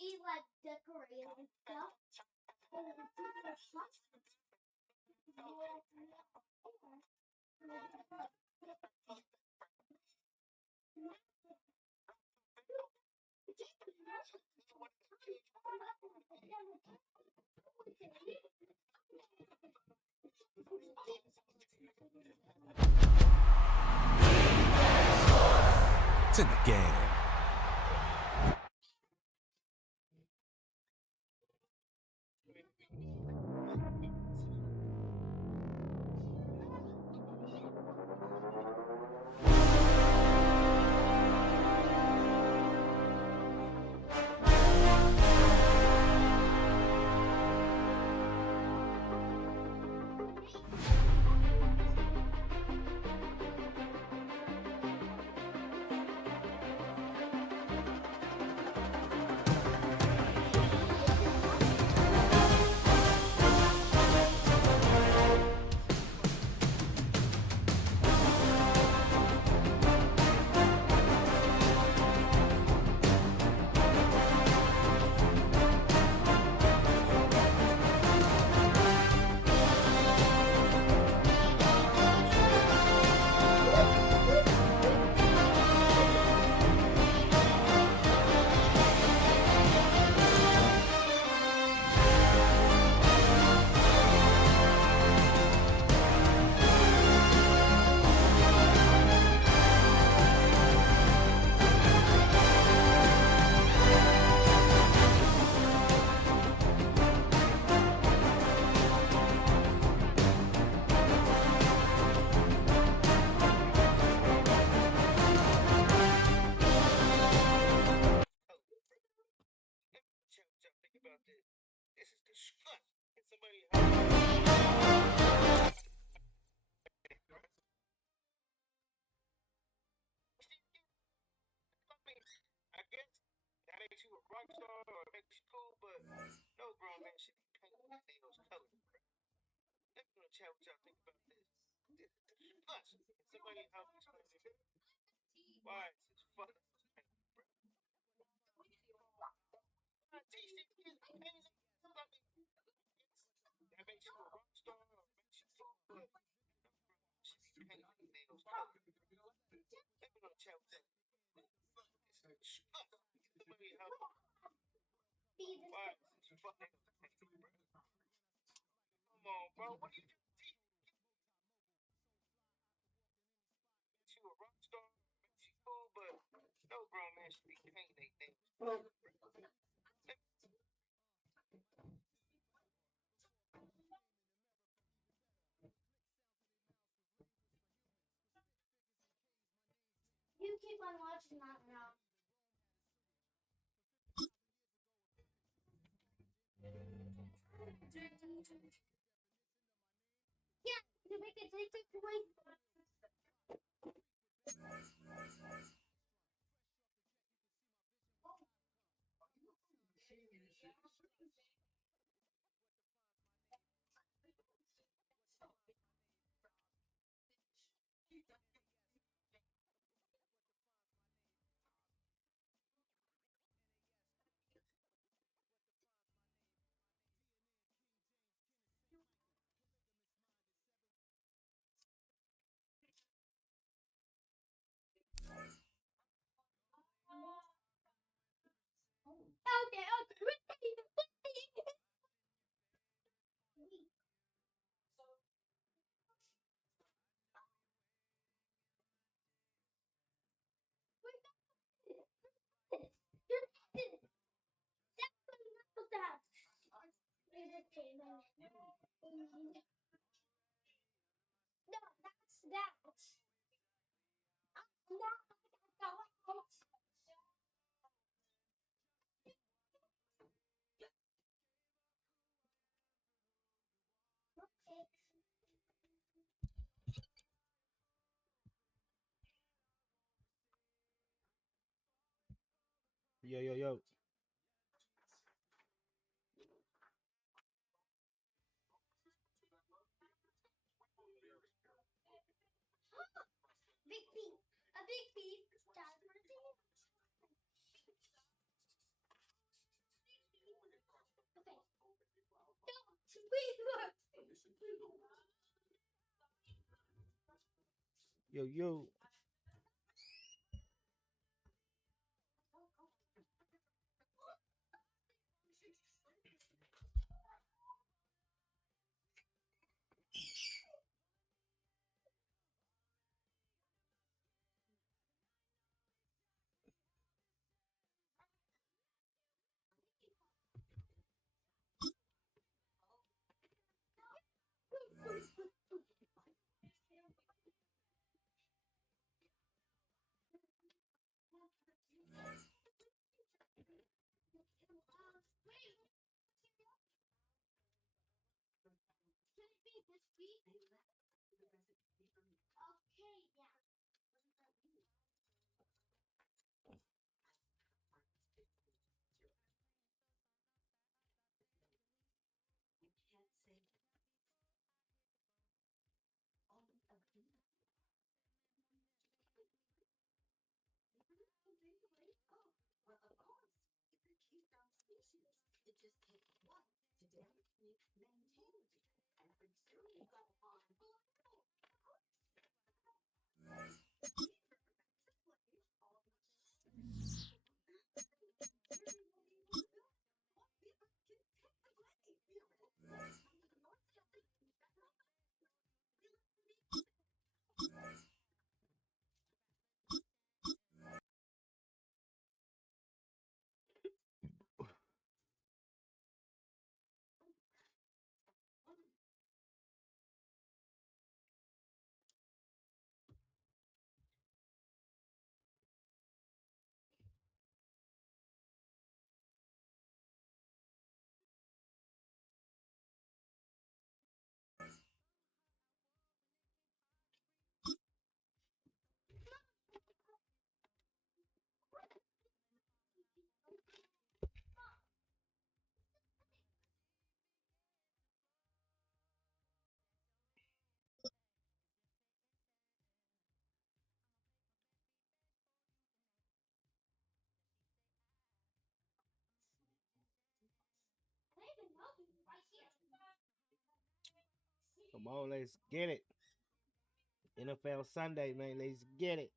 be like decorated and stuff. It's in the game. You keep on watching that now. Yeah, to make it take away. Okay, Yo, yo, yo. big piece. A big piece. Yo, yo. Come on, let's get it. NFL Sunday, man. Let's get it.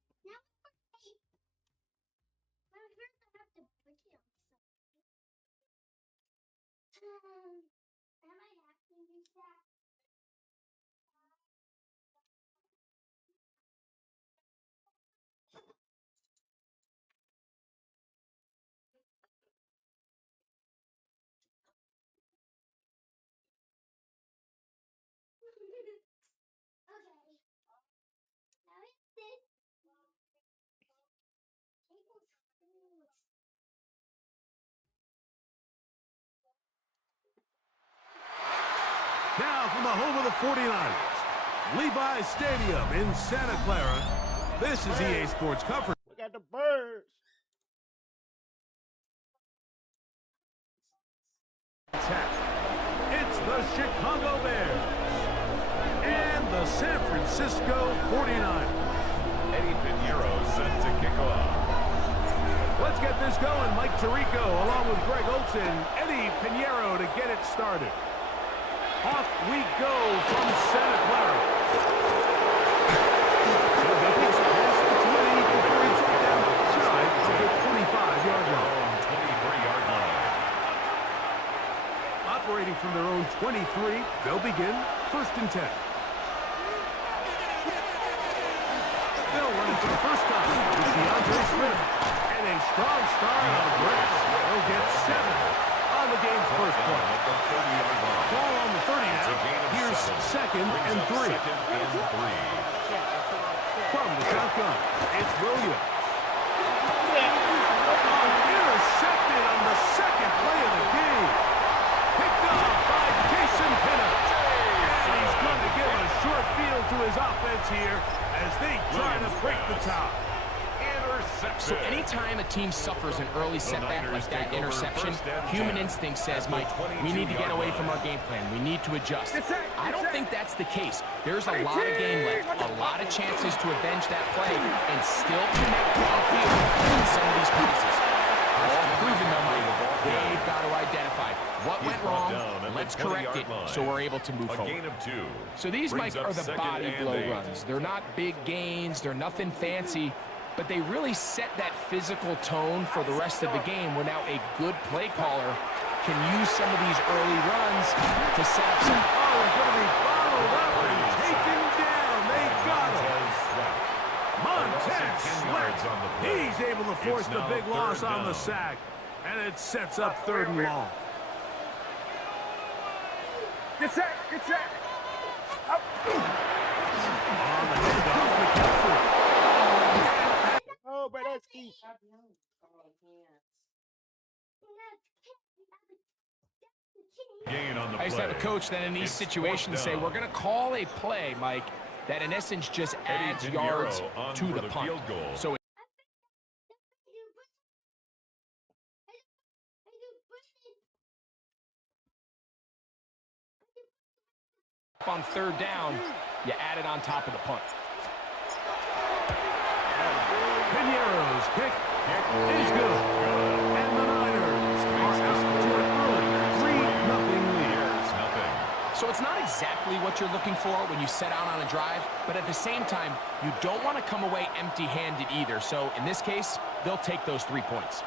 Now from the home of the 49ers, Levi's Stadium in Santa Clara, this is EA Sports coverage. We got the birds. It's the Chicago Bears and the San Francisco 49ers. Eddie Pinheiro set to kick off. Let's get this going. Mike Tirico along with Greg Olson, Eddie Pinheiro to get it started. Off we go from Santa Clara. Before he's down outside of the 25-yard line. 23-yard line. Operating from their own 23, they'll begin 1st and 10. They'll run it for the first time with DeAndre Swift. And a strong start on Grass. They'll get 7 on the game's first play. Ball on the 30 now. Here's 2nd and 3. From the shotgun, it's Williams. Intercepted on the 2nd play of the game. Picked off by Jason Pinner. And he's going to give a short field to his offense here as they try to break the tie. So anytime a team suffers an early setback like that interception, human instinct says, Mike, we need to get away from our game plan. We need to adjust. I don't think that's the case. There's a lot of game left, a lot of chances to avenge that play and still connect downfield on some of these passes. All proven though, Mike, they've got to identify What went wrong? Let's correct it so we're able to move forward. Gain of 2. So these, Mike, are the body blow runs. They're not big gains. They're nothing fancy. But they really set that physical tone for the rest of the game where now a good play caller can use some of these early runs to set up some... Oh, he's going to be bottled up and taken down. They got him. Montez Sweat. He's able to force the big loss on the sack. And it sets up 3rd and long. Get set, get set. On the handoff, McCaffrey. Oh, Bradesky. Gain on the I used to have a coach then in these situations say, we're going to call a play, Mike, that in essence just adds yards to the punt. So on 3rd down, you add it on top of the punt. Pinero's kick is good. And the Niners are out to an early 3-0 lead. So it's not exactly what you're looking for when you set out on a drive, but at the same time, you don't want to come away empty-handed either. So in this case, they'll take those 3 points.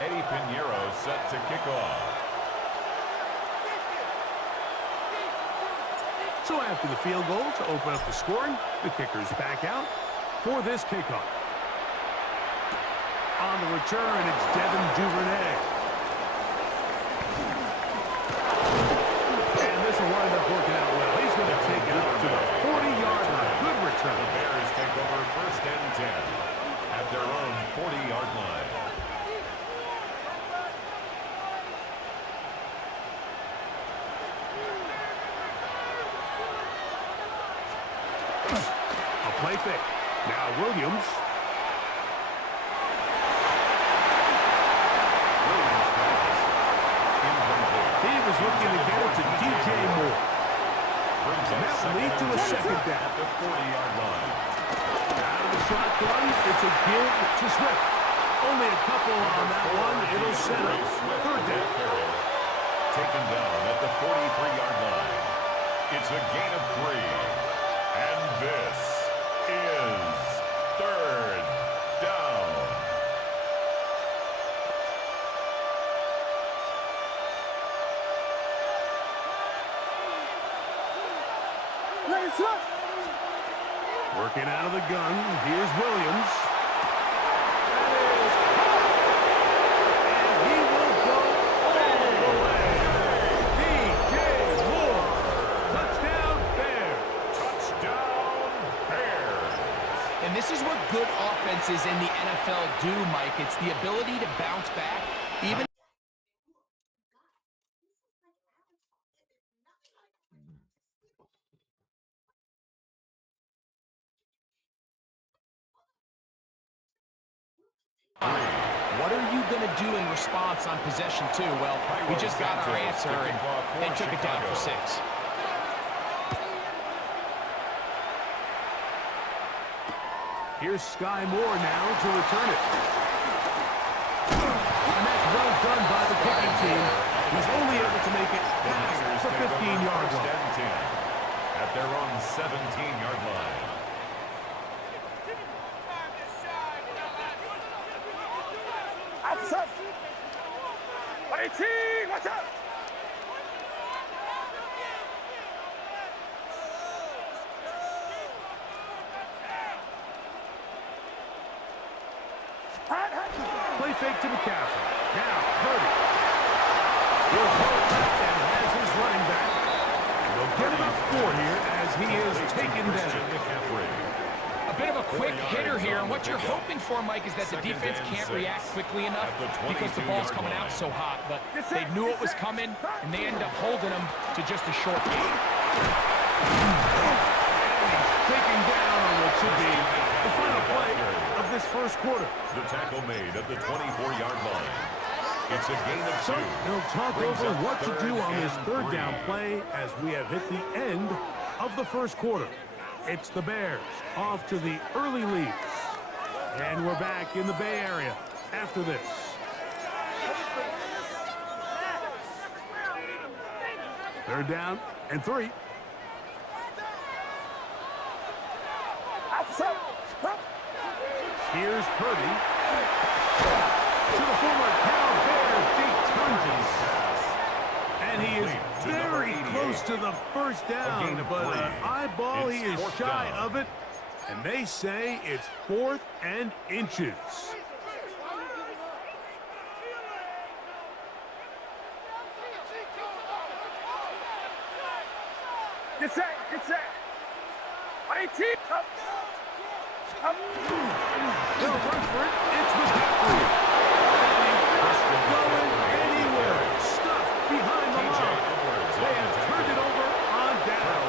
Eddie Pinheiro set to kick off. So after the field goal to open up the scoring, the kicker's back out for this kickoff. On the return, it's Devin Duvernay. And this will wind up working out well. He's going to take it up to the 40-yard line. Good return. The Bears take over 1st and 10 at their own 40-yard line. A play fake. Now Williams. He was looking to get it to DJ Moore. And that will lead to a 2nd down. At the 40-yard line. Out of the shotgun, it's a give to Swift. Only a couple on that one. It'll set up 3rd down. Taken down at the 43-yard line. It's a gain of 3. And this is 3rd down. Working out of the gun. Here's Williams. And he will go all the way. DJ Moore. Touchdown, Bears. Touchdown, Bears. And this is what good offenses in the NFL do, Mike. It's the ability to bounce back, even what are you going to do in response on possession 2? Well, we just got our answer, and they took it down for 6. Here's Sky Moore now to return it. And that's well done by the kicking team. He's only able to make it past the 15-yard line. At their own 17-yard line. Outside. 18, watch out. Play fake to McCaffrey. Now, Purdy. He'll throw it back and has his running back. He'll get about 4 here as he is taken down. A bit of a quick hitter here, and what you're hoping for, Mike, is that the defense can't react quickly enough because the ball's coming out so hot, but they knew it was coming, and they end up holding them to just a short game. Taken down on what should be the final play of this first quarter. The tackle made at the 24-yard line. It's a gain of 2. So they'll talk over what to do on this 3rd down play as we have hit the end of the first quarter. It's the Bears off to the early lead. And we're back in the Bay Area after this. Third down and 3. Here's Purdy. To the former Cal Bears, deep Tunges pass. And he is very close to the first down, but eyeball, he is shy of it. And they say it's 4th and inches. Get set, get set. 18. Up. They'll run for it. It's McCaffrey. Going anywhere. Stuffed behind the line. They have turned it over on down.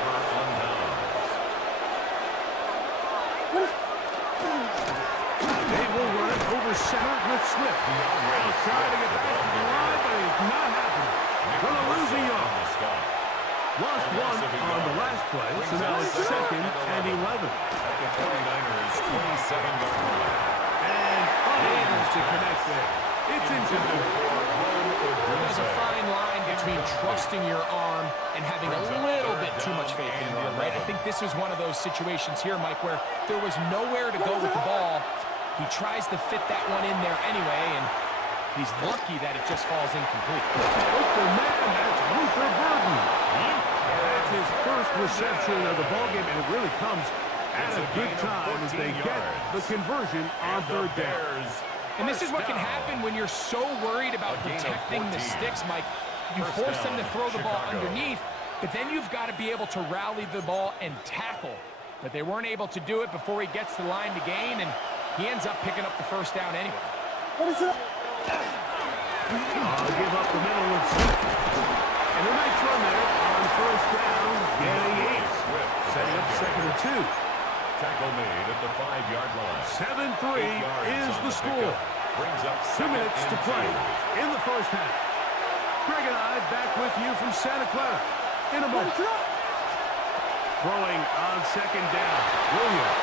They will run it over center with Swift. Outside to get back to the line, but it's not happening. Gonna lose a yard. Lost one on the last play, so now it's 2nd and 11. At the 49ers 27-yard line. And unable to connect there. It's incomplete. There's a fine line between trusting your arm and having a little bit too much faith in your arm, right? I think this was one of those situations here, Mike, where there was nowhere to go with the ball. He tries to fit that one in there anyway, and he's lucky that it just falls incomplete. Open man, that's Luther Burden. That's his first reception of the ballgame, and it really comes at a good time as they get the conversion on third down. And this is what can happen when you're so worried about protecting the sticks, Mike. You force them to throw the ball underneath, but then you've got to be able to rally the ball and tackle. But they weren't able to do it before he gets the line to gain, and he ends up picking up the first down anyway. I'll give up the middle with Swift. And a nice run there on first down, getting 8. Setting up 2nd and 2. Tackle made at the 5-yard line. 7-3 is the score. Brings up 2 minutes to play in the first half. Greg and I back with you from Santa Clara in a moment. Throwing on 2nd down, Williams.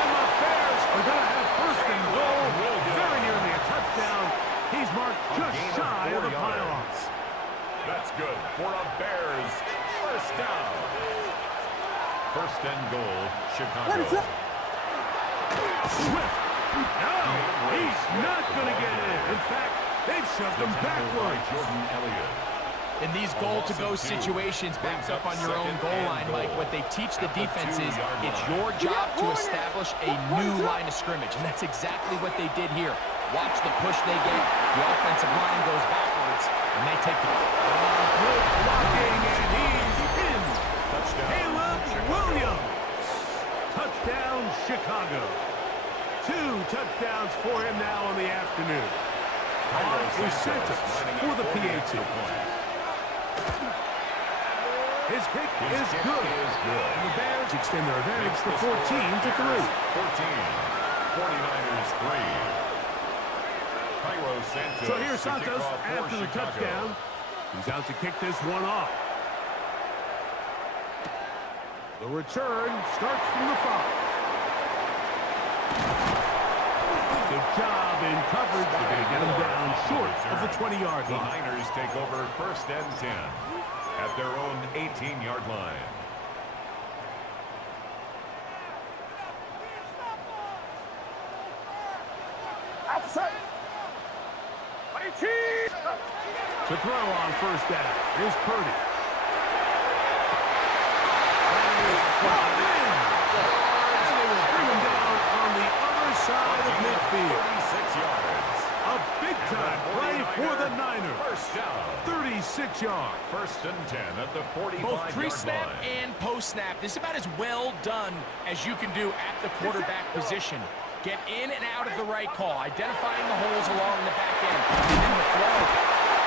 And the Bears are going to have 1st and goal. Very nearly a touchdown. He's marked just shy of the pylons. That's good for a Bears first down. 1st and goal, Chicago. Swift. No, he's not going to get in. In fact, they've shoved him backwards. Jordan Elliott. In these goal-to-go situations, backed up on your own goal line, Mike, what they teach the defense is it's your job to establish a new line of scrimmage, and that's exactly what they did here. Watch the push they get. The offensive line goes backwards, and they take the Good blocking, and he's in. Touchdown. Caleb Williams. Touchdown, Chicago. 2 touchdowns for him now in the afternoon. On is Santos for the PAT. His kick is good. And the Bears extend their advantage to 14-3. 49ers 3. So here's Santos after the touchdown. He's out to kick this one off. The return starts from the 5. Good job in coverage. They're going to get him down short of the 20-yard The line. Niners take over 1st and 10 at their own 18-yard line. Outside. 18. To throw on first down is Purdy. And he's brought in. And they will bring him down on the other side of midfield. 36 yards. A big-time play for the Niners. First down. 36 yards. 1st and 10 at the 45-yard line. both pre-snap and post-snap. This is about as well done as you can do at the quarterback position. Get in and out of the right call, identifying the holes along the back end, and then the throw.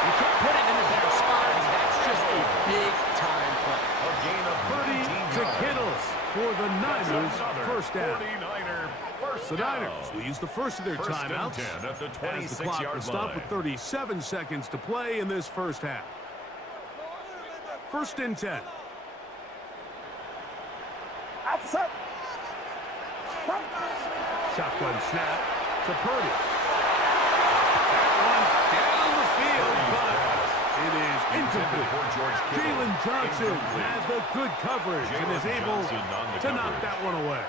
You can't put it in a better spot, and that's just a big-time play. A gain of Purdy 13 to yards. Kittles for the Niners. Another First down. 49er first The down. Niners will use the first of their 1st and timeouts 10 at the as the clock will 26-yard stop line. with 37 seconds to play in this first half. 1st and 10. Outside. Shotgun snap to Purdy. That one down the field, but it is incomplete. Jalen Johnson had the good coverage and is able to knock that one away.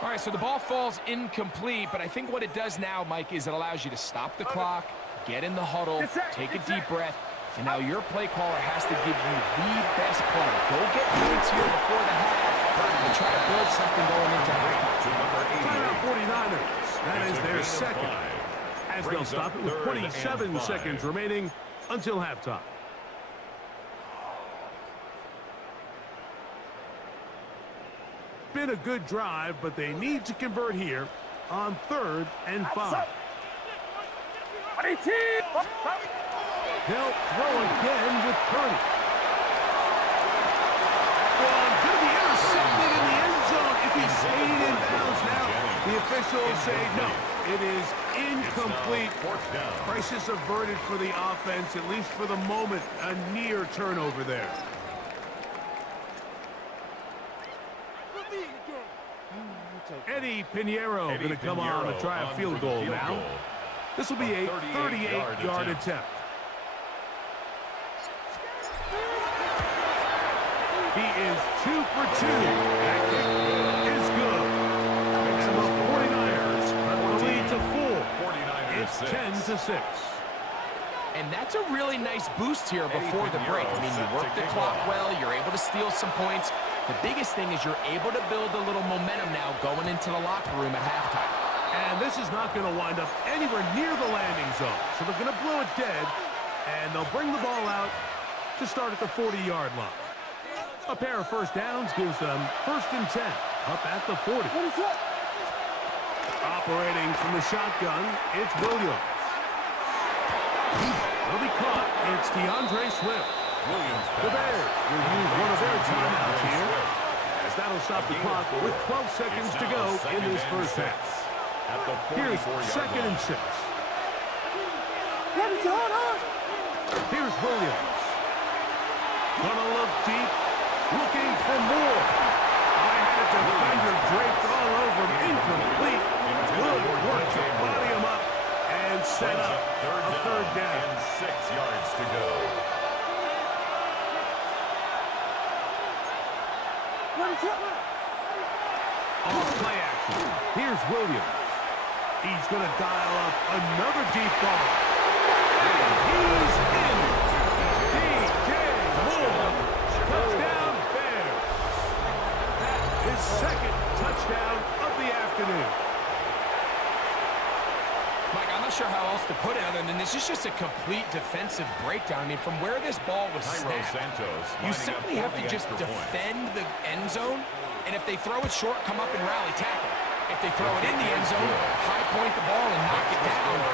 All right, so the ball falls incomplete, but I think what it does now, Mike, is it allows you to stop the clock, get in the huddle, take a deep breath, and now your play caller has to give you the best play. Go get points here before the half and try to build something going into halftime. Timeout 49ers. That is their second. As they'll stop it with 27 seconds remaining until halftime. Been a good drive, but they need to convert here on 3rd and 5. They'll throw again with Purdy. Well, going to be intercepted in the end zone if he stayed in bounds now. The officials say no. It is incomplete. Crisis averted for the offense, at least for the moment. A near turnover there. Eddie Pinheiro going to come on to try a field goal now. This will be a 38-yard attempt. He is 2 for 2. That kick is good. And the 49ers cut the lead to 4. It's 10-6. And that's a really nice boost here before the break. I mean, you work the clock well, you're able to steal some points. The biggest thing is you're able to build a little momentum now going into the locker room at halftime. And this is not going to wind up anywhere near the landing zone. So they're going to blow it dead, and they'll bring the ball out to start at the 40-yard line. A pair of first downs gives them 1st and 10, up at the 40. Operating from the shotgun, it's Williams. It'll be caught. It's DeAndre Swift. The Bears will use one of their timeouts here, as that'll stop the clock with 12 seconds to go in this first half. Here's 2nd and 6. Here's Williams. Gonna look deep, looking for more. I had a defender draped all over him. Incomplete. Good work to body him up and set up a 3rd down. And 6 yards to go. Off play action. Here's Williams. He's going to dial up another deep ball. And he's in. DJ Moore. Touchdown Bears. That is 2nd touchdown of the afternoon. Mike, I'm not sure how else to put it other than this is just a complete defensive breakdown. I mean, from where this ball was snapped, you simply have to just defend the end zone, and if they throw it short, come up and rally tackle. If they throw it in the end zone, high point the ball and knock it down.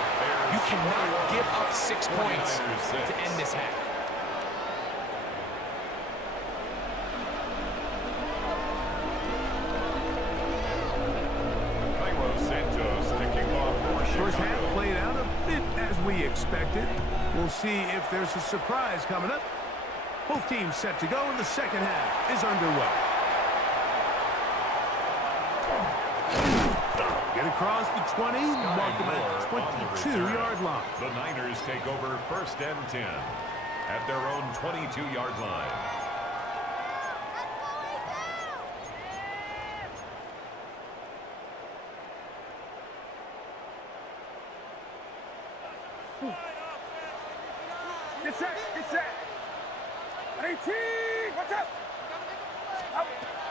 You cannot give up 6 points to end this half. First half played out a bit as we expected. We'll see if there's a surprise coming up. Both teams set to go, and the second half is underway. Get across the 20, mark them at 22-yard line. The Niners take over 1st and 10 at their own 22-yard line. Get set. 18. Watch out.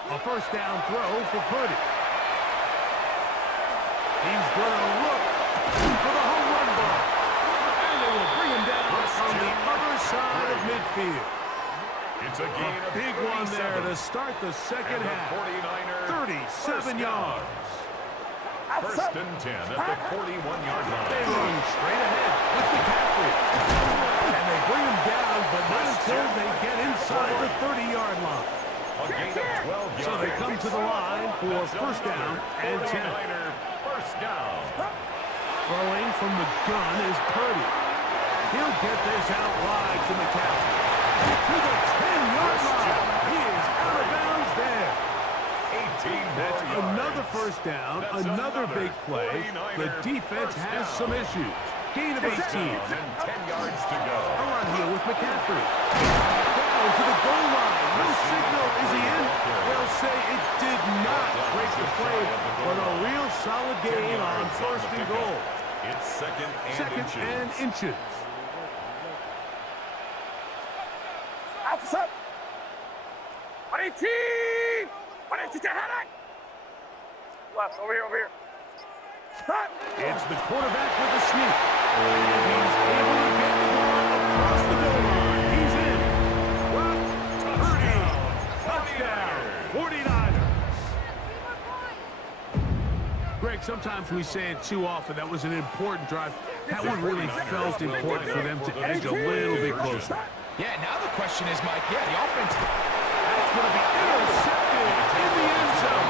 A first down throw for Purdy. He's going to look for the home run ball. And they will bring him down on the other side of midfield. It's a gain of big one there to start the second half. 37 yards. 1st and 10 at the 41-yard line. They run straight ahead with the McCaffrey. And they bring him down, but not until they get inside the 30-yard line. A gain of 12 yards. So they come to the line for 1st down and 10. 1st down. Throwing from the gun is Purdy. He'll get this out wide to McCaffrey. To the 10-yard line. He is out of bounds there. first down, another big play. The defense has some issues. Gain of 18. And 10 yards to go. They're on here with McCaffrey. Down to the goal line. No signal. Is he in? They'll say it did not break the play, but a real solid gain on first and goal. It's second and inches. Outside. 118. 118. Left. Over here. Stop. It's the quarterback with the sneak. And he's able to get the ball across the goal line. He's in. Touchdown. 49ers. Greg, sometimes we say it too often. That was an important drive. That one really felt important for them to edge a little bit closer. Yeah, now the question is, Mike, the offense... That's going to be intercepted in the end zone.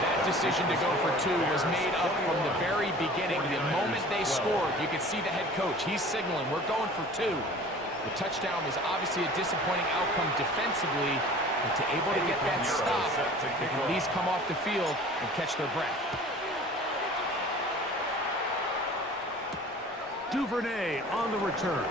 That decision to go for 2 was made up from the very beginning. The moment they scored, you could see the head coach. He's signaling, we're going for 2. The touchdown was obviously a disappointing outcome defensively, but to able to get that stop, they can at least come off the field and catch their breath. Duvernay on the return.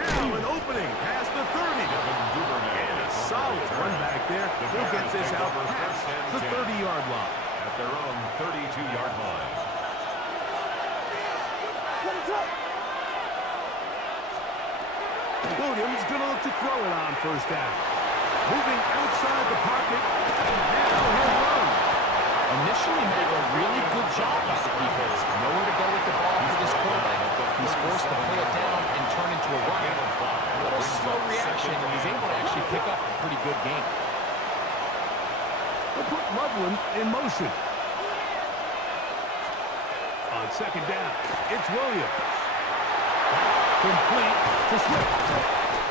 Now an opening past the 30. And a solid run back there. He'll get this out past the 30-yard line. At their own 32-yard line. Williams going to look to throw it on first down. Moving outside the pocket. And now he'll run. Initially made a really good job by the defense. Nowhere to go with the ball for this quarterback. He's forced to pull it down and turn into a runner. A little slow reaction, and he's able to actually pick up a pretty good game. They'll put Loveland in motion. On second down, it's Williams. Complete to Swift.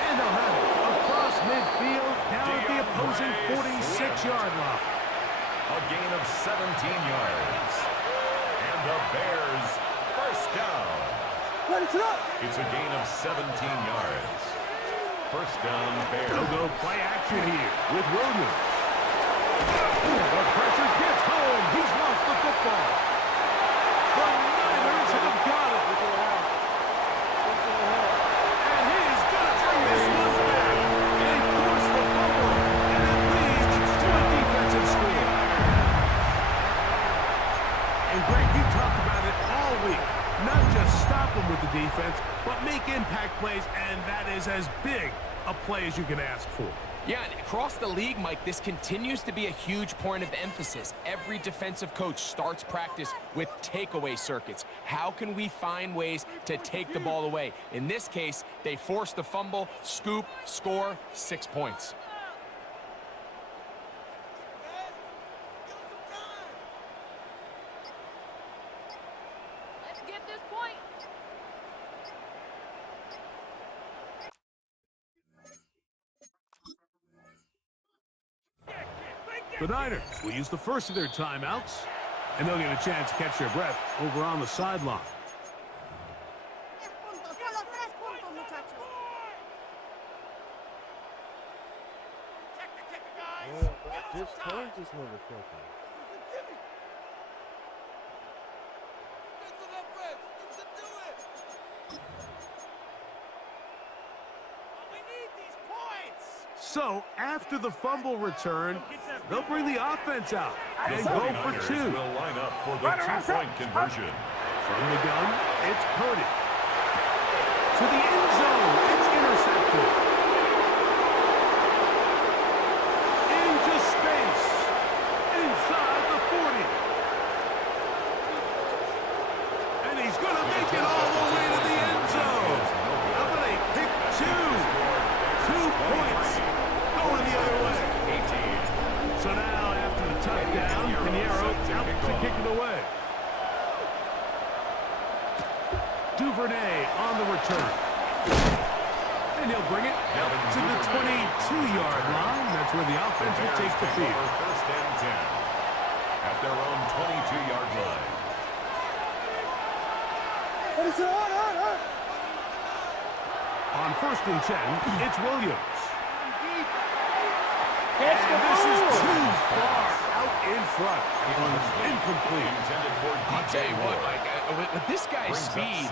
And they'll have it across midfield down at the opposing 46-yard line. A gain of 17 yards. And the Bears first down. It's a gain of 17 yards. First down, Bears. They'll go play action here with Williams. The pressure gets home. He's lost the football. The Niners have got it. And he's going to bring this one back. They force the fumble, and it leads to a defensive score. And Greg, you talked about it all week. Not just stop them with the defense, but make impact plays, and that is as big a play as you can ask for. Yeah, and across the league, Mike, this continues to be a huge point of emphasis. Every defensive coach starts practice with takeaway circuits. How can we find ways to take the ball away? In this case, they forced the fumble, scoop, score, 6 points. Let's get this point. The Niners will use the first of their timeouts, and they'll get a chance to catch their breath over on the sideline. Just told this motherfucker. So, after the fumble return, they'll bring the offense out and go for 2. Will line up for the 2-point conversion. From the gun, it's Purdy. To the end zone, it's intercepted. Into space. Inside the 40. And he's going to make it all the way to the end zone. How about a pick 2? 2 points. Going the other way. 18. So now, after the touchdown, Pinheiro out to kick it away. Duvernay on the return. And he'll bring it to the 22-yard line. That's where the offense will take the field. First and 10 at their own 22-yard line. On first and 10, it's Williams. Catch the This is ball. too far out in front. It was incomplete. I'll tell you what, Mike, with this guy's speed,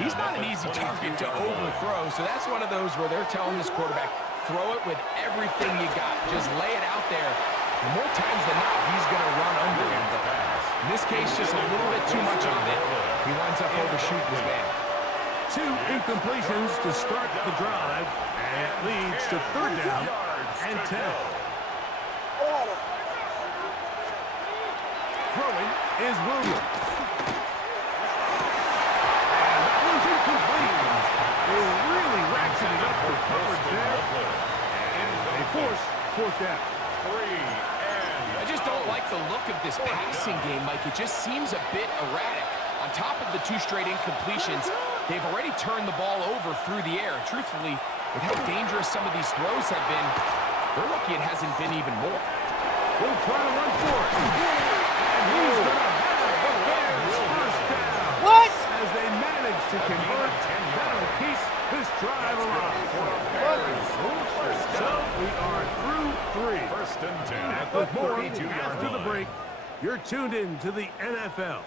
he's not an easy target to overthrow. So that's one of those where they're telling this quarterback, throw it with everything you got. Just lay it out there. And more times than not, he's going to run under him. But in this case, just a little bit too much on it. He winds up overshooting his man. 2 incompletions to start the drive, and it leads to 3rd down and 10. Throwing is Williams. And that one's incomplete. They really ratcheted up the coverage there. And they force 4th down. I just don't like the look of this passing game, Mike. It just seems a bit erratic. On top of the 2 straight incompletions, they've already turned the ball over through the air. Truthfully, with how dangerous some of these throws have been, they're lucky it hasn't been even more. We'll try to run for it. And he's going to have the Bears first down. What? As they manage to convert, that'll keep this drive alive. So we are through 3. First and 10 at With the more 32-yard after the line. break, you're tuned in to the NFL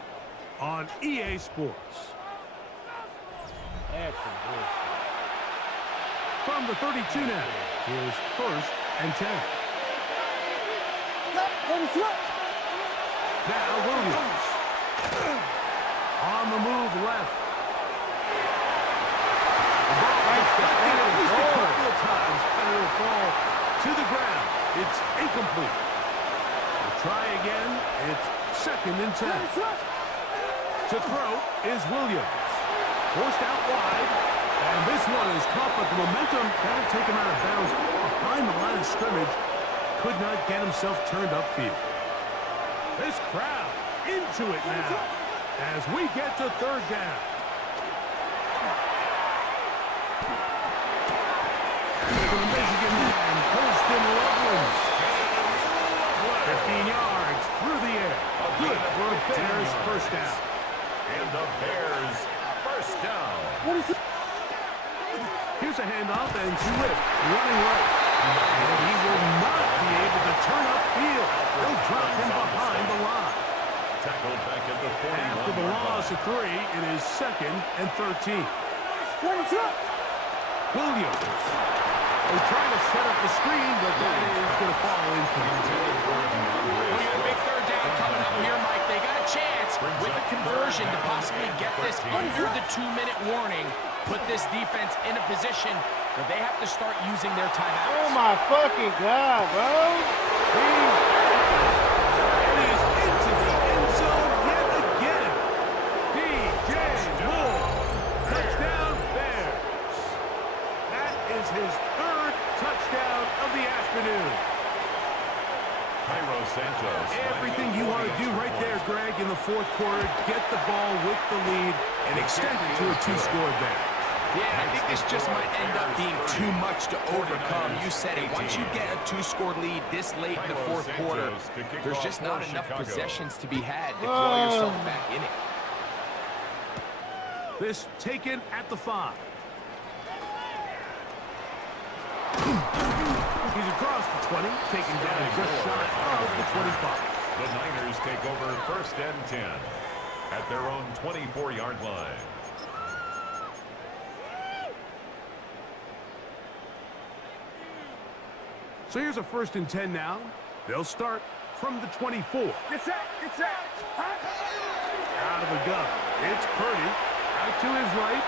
on EA Sports. That's some bullshit. From the 32 now, here's 1st and 10. Now Williams. On the move left. The ball deflected at least a couple of times, and it'll fall to the ground. It's incomplete. We'll try again. It's 2nd and 10. To throw is Williams. Forced out wide. And this one is caught, but the momentum kind of take him out of bounds behind the line of scrimmage. Could not get himself turned upfield. This crowd into it now as we get to 3rd down. To the Michigan man, Colston Loveland. 15 yards through the air. Good for a Bears first down. And the Bears first down. Here's a handoff and Swift running right. And he will not be able to turn upfield. They'll drop him behind the line. Tackled back at the 41. After the loss of 3, it is 2nd and 13. Williams. They're trying to set up the screen, but that is going to fall incomplete. We got a big 3rd down coming up here, Mike. They got a chance with a conversion to possibly get this under the 2-minute warning, put this defense in a position where they have to start using their timeouts. Oh my fucking God, bro. And he's into the end zone yet again. DJ Moore. Touchdown Bears. That is his 3rd touchdown of the afternoon. Cairo Santos. Everything you want to do right there, Greg, in the 4th quarter. Get the ball with the lead and extend it to a 2-score advantage. Yeah, I think this just might end up being too much to overcome. You said it. Once you get a 2-score lead this late in the 4th quarter, there's just not enough possessions to be had to claw yourself back in it. This taken at the 5. He's across the 20, taken down just shy of the 25. The Niners take over 1st and 10 at their own 24-yard line. So here's a 1st and 10 now. They'll start from the 24. It's out. Out of the gun. It's Purdy. Out to his right.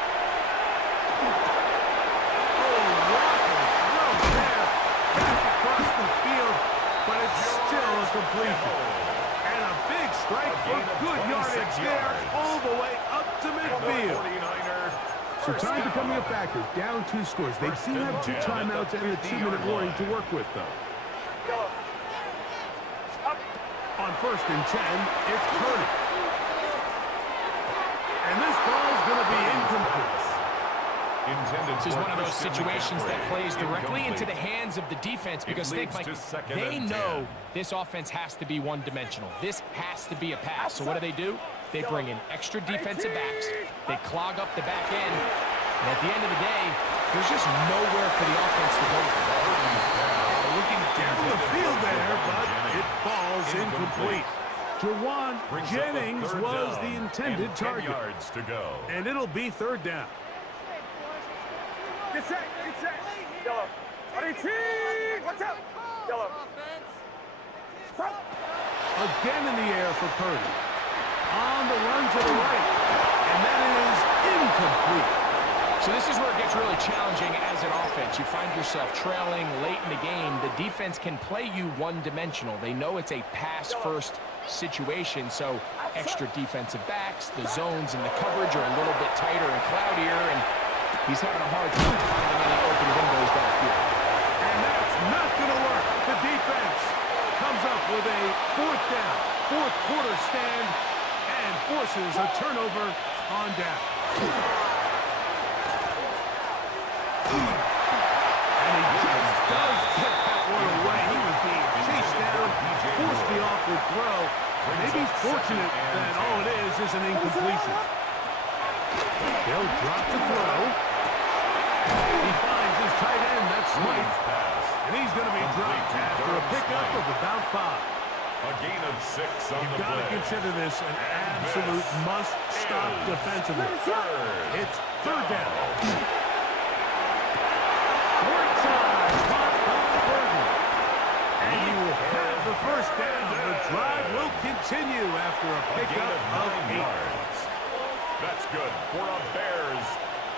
Oh, rocket throw there. Back across the field, but it's still a completion. And a big strike for good yardage there, all the way up to midfield. So time becoming a factor. Down 2 scores. They do have 2 timeouts and a 2-minute warning to work with, though. On 1st and 10, it's Purdy. And this ball's going to be incomplete. This is one of those situations that plays directly into the hands of the defense because they know this offense has to be one-dimensional. This has to be a pass. So what do? They bring in extra defensive backs. They clog up the back end. And at the end of the day, there's just nowhere for the offense to go with the ball. Looking Able to field there, but it falls incomplete. Jawan Jennings was the intended target. Yards to go. And it'll be third down. Get set. Yellow. Watch out. Yellow. Stop. Again in the air for Purdy. On the run to the right. And that is incomplete. So this is where it gets really challenging as an offense. You find yourself trailing late in the game. The defense can play you one-dimensional. They know it's a pass-first situation, so extra defensive backs, the zones and the coverage are a little bit tighter and cloudier, and he's having a hard time finding any open windows downfield. And that's not going to work. The defense comes up with a fourth down, fourth quarter stand, and forces a turnover on down. And he just does get that one away. He was being chased down, forced the awkward throw. Maybe he's fortunate that all it is an incompletion. They'll drop the throw. He finds his tight end, that's Smythe. And he's going to be dropped after a pickup of about 5. A gain of 6 on You've the got to play. consider this an absolute must-stop defensively. It's third down. Short side, caught by Burton. And he will have the first down. The drive will continue after a pickup of 8. yards. That's good for a Bears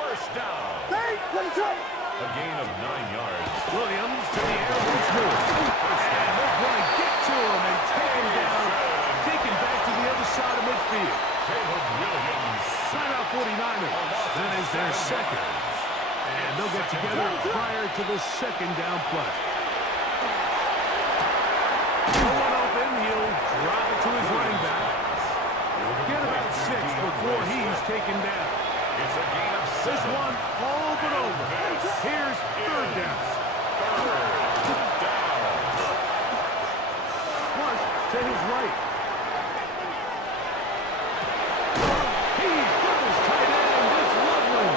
first down. A gain of 9 yards. Williams to the air once more. And they're going to get to him and take him down. Taken back to the other side of midfield. Caleb Williams. Timeout 49ers. That is their second. And they'll get together prior to the second down play. No one open. He'll drop it to his running back. Get about 6 before he's taken down. It's a gain of 7. This one all but over. Here's third down. Flush to his right. He's got his tight end. It's lovely.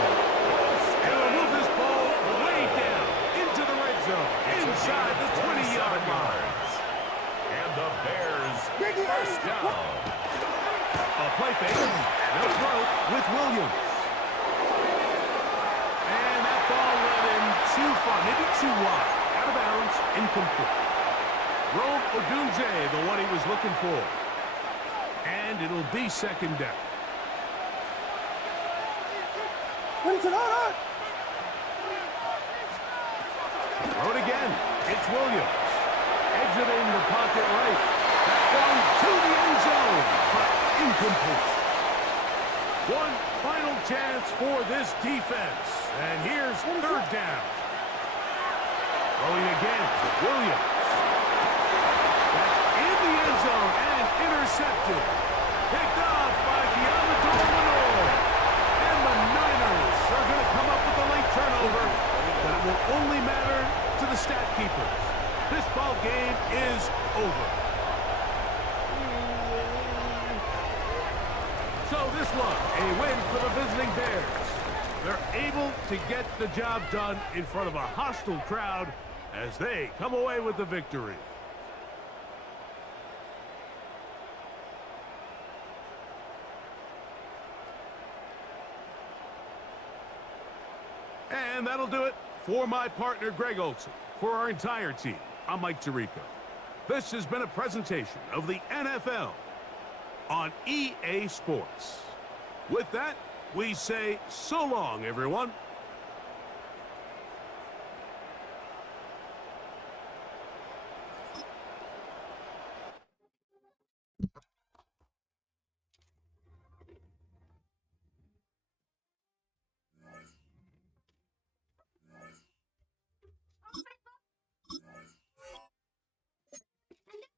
And he'll move this ball way down into the red zone. Inside the 20-yard line. And the Bears first down. A play fake. They'll throw with Williams. And that ball went in too far, maybe too wide. Out of bounds, incomplete. Rome Odunze, the one he was looking for. And it'll be second down. Throw it again. It's Williams. Exiting the pocket right. That one to the end zone, but incomplete. One final chance for this defense. And here's third down. Throwing again. Williams. That's in the end zone and intercepted. Picked off by Diamador Lenore. And the Niners are going to come up with a late turnover, but it will only matter to the stat keepers. This ball game is over. So this one, a win for the visiting Bears. They're able to get the job done in front of a hostile crowd as they come away with the victory. And that'll do it for my partner, Greg Olson. For our entire team, I'm Mike Tirico. This has been a presentation of the NFL on EA Sports. With that, we say so long, everyone.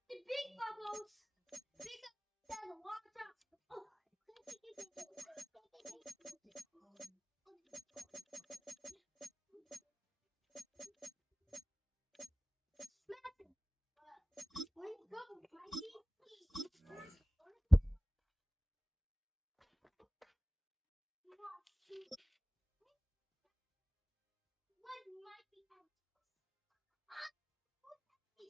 The big bubbles. Big does a lot of times. Oh. Smash him. Where you go, Mikey? What might be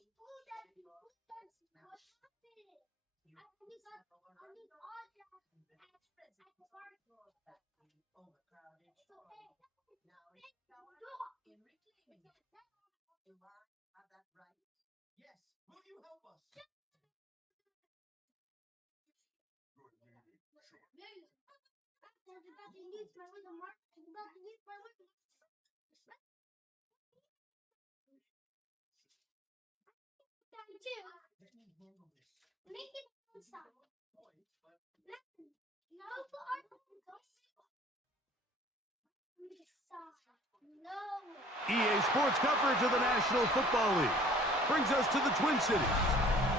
EA Sports coverage of the National Football League brings us to the Twin Cities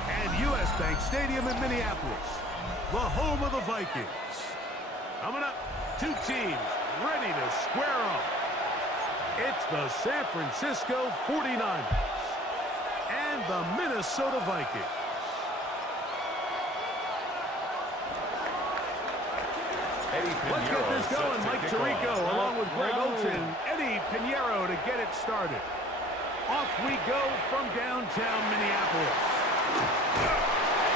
and U.S. Bank Stadium in Minneapolis, the home of the Vikings. Coming up, two teams ready to square up. It's the San Francisco 49ers and the Minnesota Vikings. Let's get this going. Mike Tirico along with Greg Olson, Eddie Pinheiro to get it started. Off we go from downtown Minneapolis.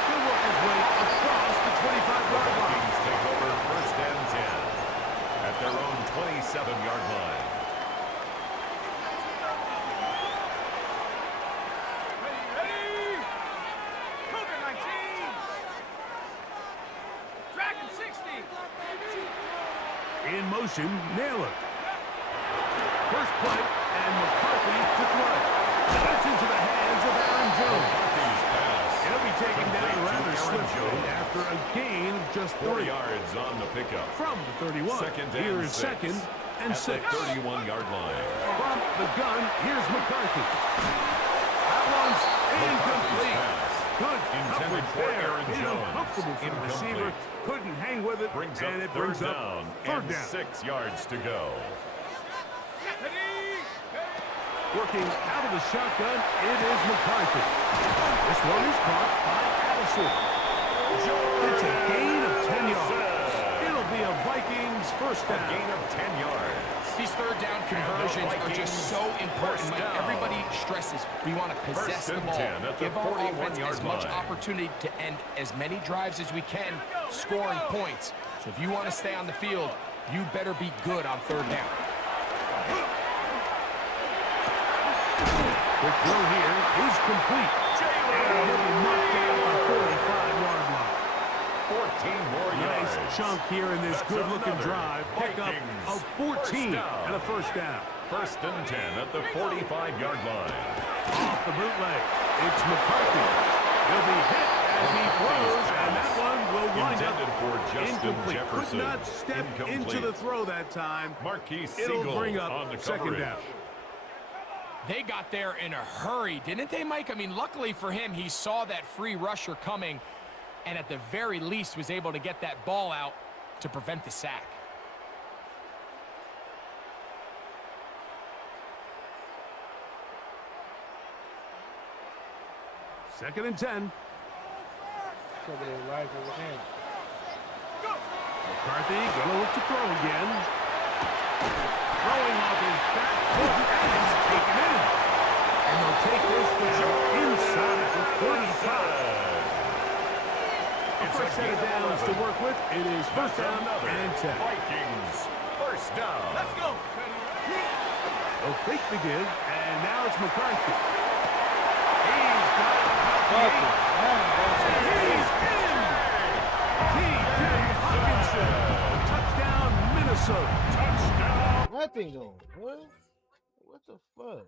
He'll work his way across the 25-yard line. Vikings take over first and 10 at their own 27-yard line. In motion, Naylor. First play, and McCarthy to throw. That's into the hands of Aaron Jones. McCarthy's pass. He'll be taken down rather swiftly after a gain of just 4 3 yards on the pickup. From the 31. Here is second and at 6. the 31-yard line. From the gun, here's McCarthy. That one's incomplete. Good Intended for there. Aaron Jones. Uncomfortable for the receiver. Couldn't hang with it, and it brings up third down. 6 yards to go. Working out of the shotgun, it is McCarthy. This one is caught by Addison. It's a gain of 10 yards. It'll be a Vikings first down. A gain of 10 yards. These third down conversions are just so important. Like everybody stresses, we want to possess the ball, give our offense as much opportunity to end as many drives as we can, scoring points. So if you want to stay on the field, you better be good on third down. Quick throw here is complete. And he'll be knocked down at the 45-yard line. 14 more yards. Nice chunk here in this good-looking drive. Pick up of 14 and a first down. First and 10 at the 45-yard line. Off the bootleg, it's McCarthy. He'll be hit as he throws, and that one will wind up for Justin incomplete. Jefferson. Could not step into the throw that time. Marquise It'll Siegel bring up on the second down. They got there in a hurry, didn't they, Mike? I mean, luckily for him, he saw that free rusher coming and at the very least was able to get that ball out to prevent the sack. Second and 10. McCarthy gonna look to throw again. Throwing off his back foot, and it's taken in. And they'll take this down inside the 35. A first set of downs to work with. It is first down and 10. Vikings first down. Let's go. They'll fake the give, and now it's McCarthy. He's got He's in! T.J. Hawkinson. Touchdown, Minnesota. Touchdown. Nothing going, bro. What the fuck?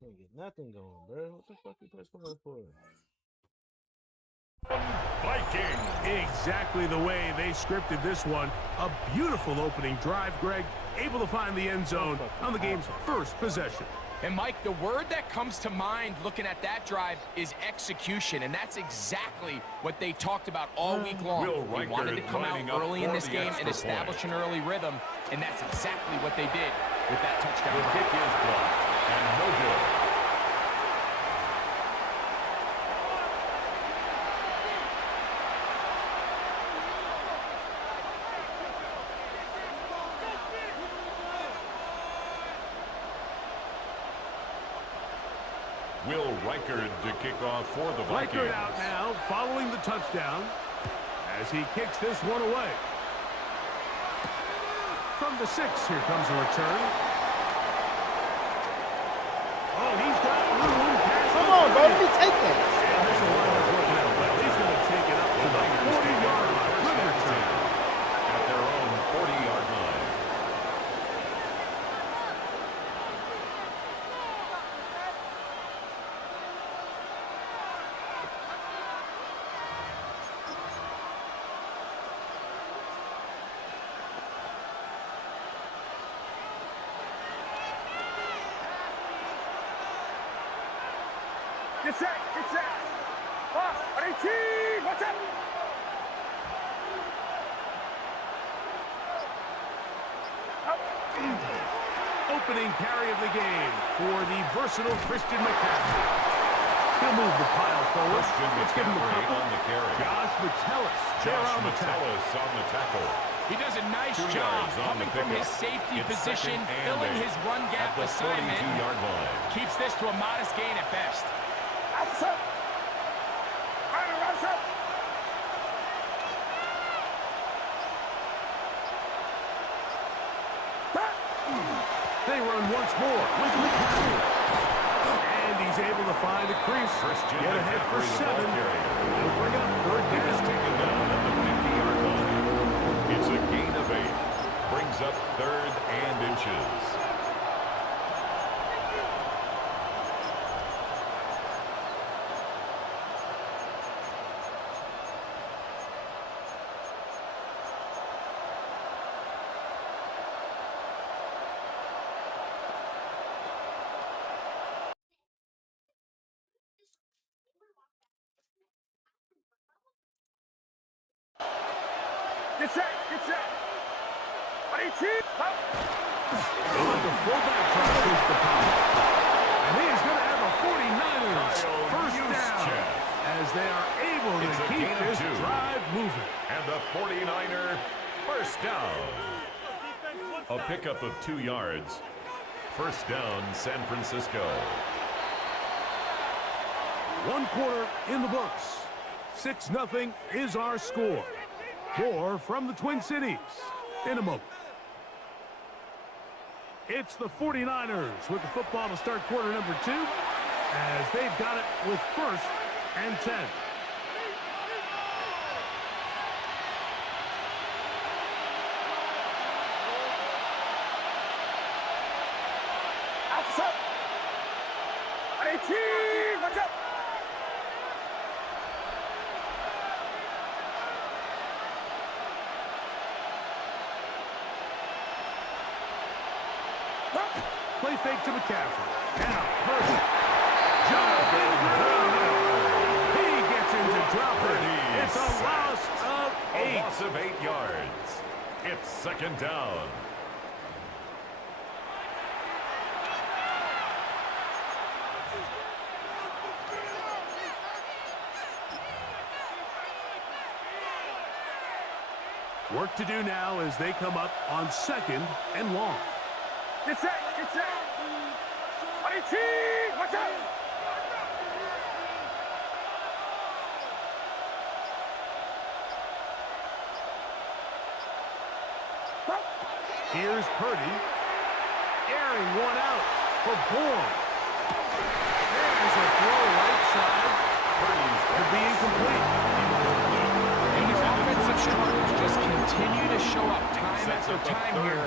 Can't get nothing going, bro. What the fuck you press play for? Vikings. Exactly the way they scripted this one. A beautiful opening drive, Greg. Able to find the end zone on the game's first possession. And, Mike, the word that comes to mind looking at that drive is execution, and that's exactly what they talked about all week long. They wanted to come out early in this game and establish an early rhythm, and that's exactly what they did with that touchdown. The kick is blocked and no good. Will Reichard to kick off for the Vikings. Reichard out now, following the touchdown, as he kicks this one away. From the 6, here comes a return. Oh, he's got room. Come on, bro. Let me take that. And this will wind up working out well. He's going to take it up to the 40-yard line. Good return. At their own 40-yard line. Get set, get set. On 18, watch out. Opening carry of the game for the versatile Christian McCaffrey. He'll move the pile forward. Let's give him a couple. On the carry. Josh Metellus. Josh Metellus on the tackle. He does a nice 2 job yards on coming the from his pickup. safety It's position, 2nd and filling 8 his run gap at the assignment. 42-yard line. Keeps this to a modest gain at best. Outside. Outside. They run once more with McCaffrey. And he's able to find a crease. Christian Get ahead for McCaffrey, 7. the ball carrier. They'll bring up 3rd He is down. taken down at the 50-yard line. It's a gain of 8. Brings up 3rd and inches. Get set, get set. On 18, up. The fullback trying to push the power. And he is going to have a 49ers first down as they are able It's to a keep gain of this 2. drive moving. And the 49er first down. A pickup of 2 yards. First down, San Francisco. 1 quarter in the books. 6-0 is our score. More from the Twin Cities in a moment. It's the 49ers with the football to start quarter number 2 as they've got it with 1st and 10. Outside. On 18, watch out. Play fake to McCaffrey. Now, Purdy. Jonathan Brown. He gets into dropping. It's a loss of 8. A loss of 8 yards. It's 2nd down. Work to do now as they come up on 2nd and long. Get set, get set. On 18, watch out. Here's Purdy. Airing one out for Bourne. There's a throw right side. Purdy's could be incomplete. And these offensive struggles just continue to show up time after time here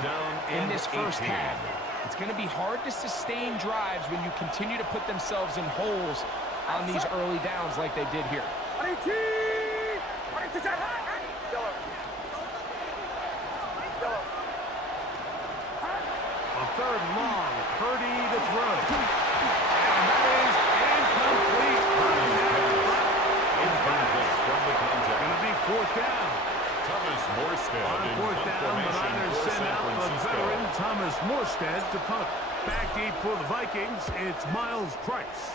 in this first half. It's going to be hard to sustain drives when you continue to put themselves in holes on these early downs like they did here. On 18, on 18, yellow. Yellow. A 3rd and long. Purdy to throw. And that is incomplete. Incomplete from the contact. Going to be 4th down. Thomas Morstead On in 4th punt down, the formation Niners for send San out the Francisco. veteran Thomas Morstead to punt. Back deep for the Vikings, it's Miles Price.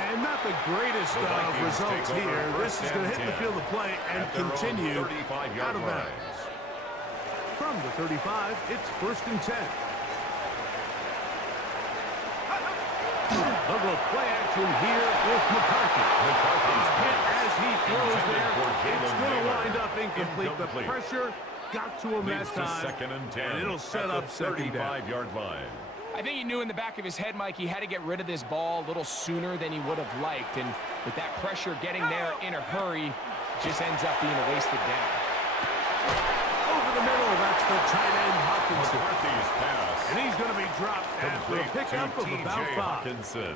And not the greatest The of Vikings results take over here. This 1st is going to and hit the 10 field of play and at their own continue 35-yard out of line. bounds. From the 35, it's 1st and 10. They'll go play action here with McCarthy. McCarthy's Hit pass. as he throws Intended there. for It's Jalen going to Naylor. wind up incomplete. The Incomplete. pressure got to him that Leads to time. second and 10. And it'll set at up the second down. 35-yard line. I think he knew in the back of his head, Mike, he had to get rid of this ball a little sooner than he would have liked. And with that pressure getting there in a hurry, just ends up being a wasted down. Over the middle, that's the tight end Hawkinson. McCarthy's pass. And he's going to be dropped after a Complete pickup to of T.J. about 5. Hawkinson.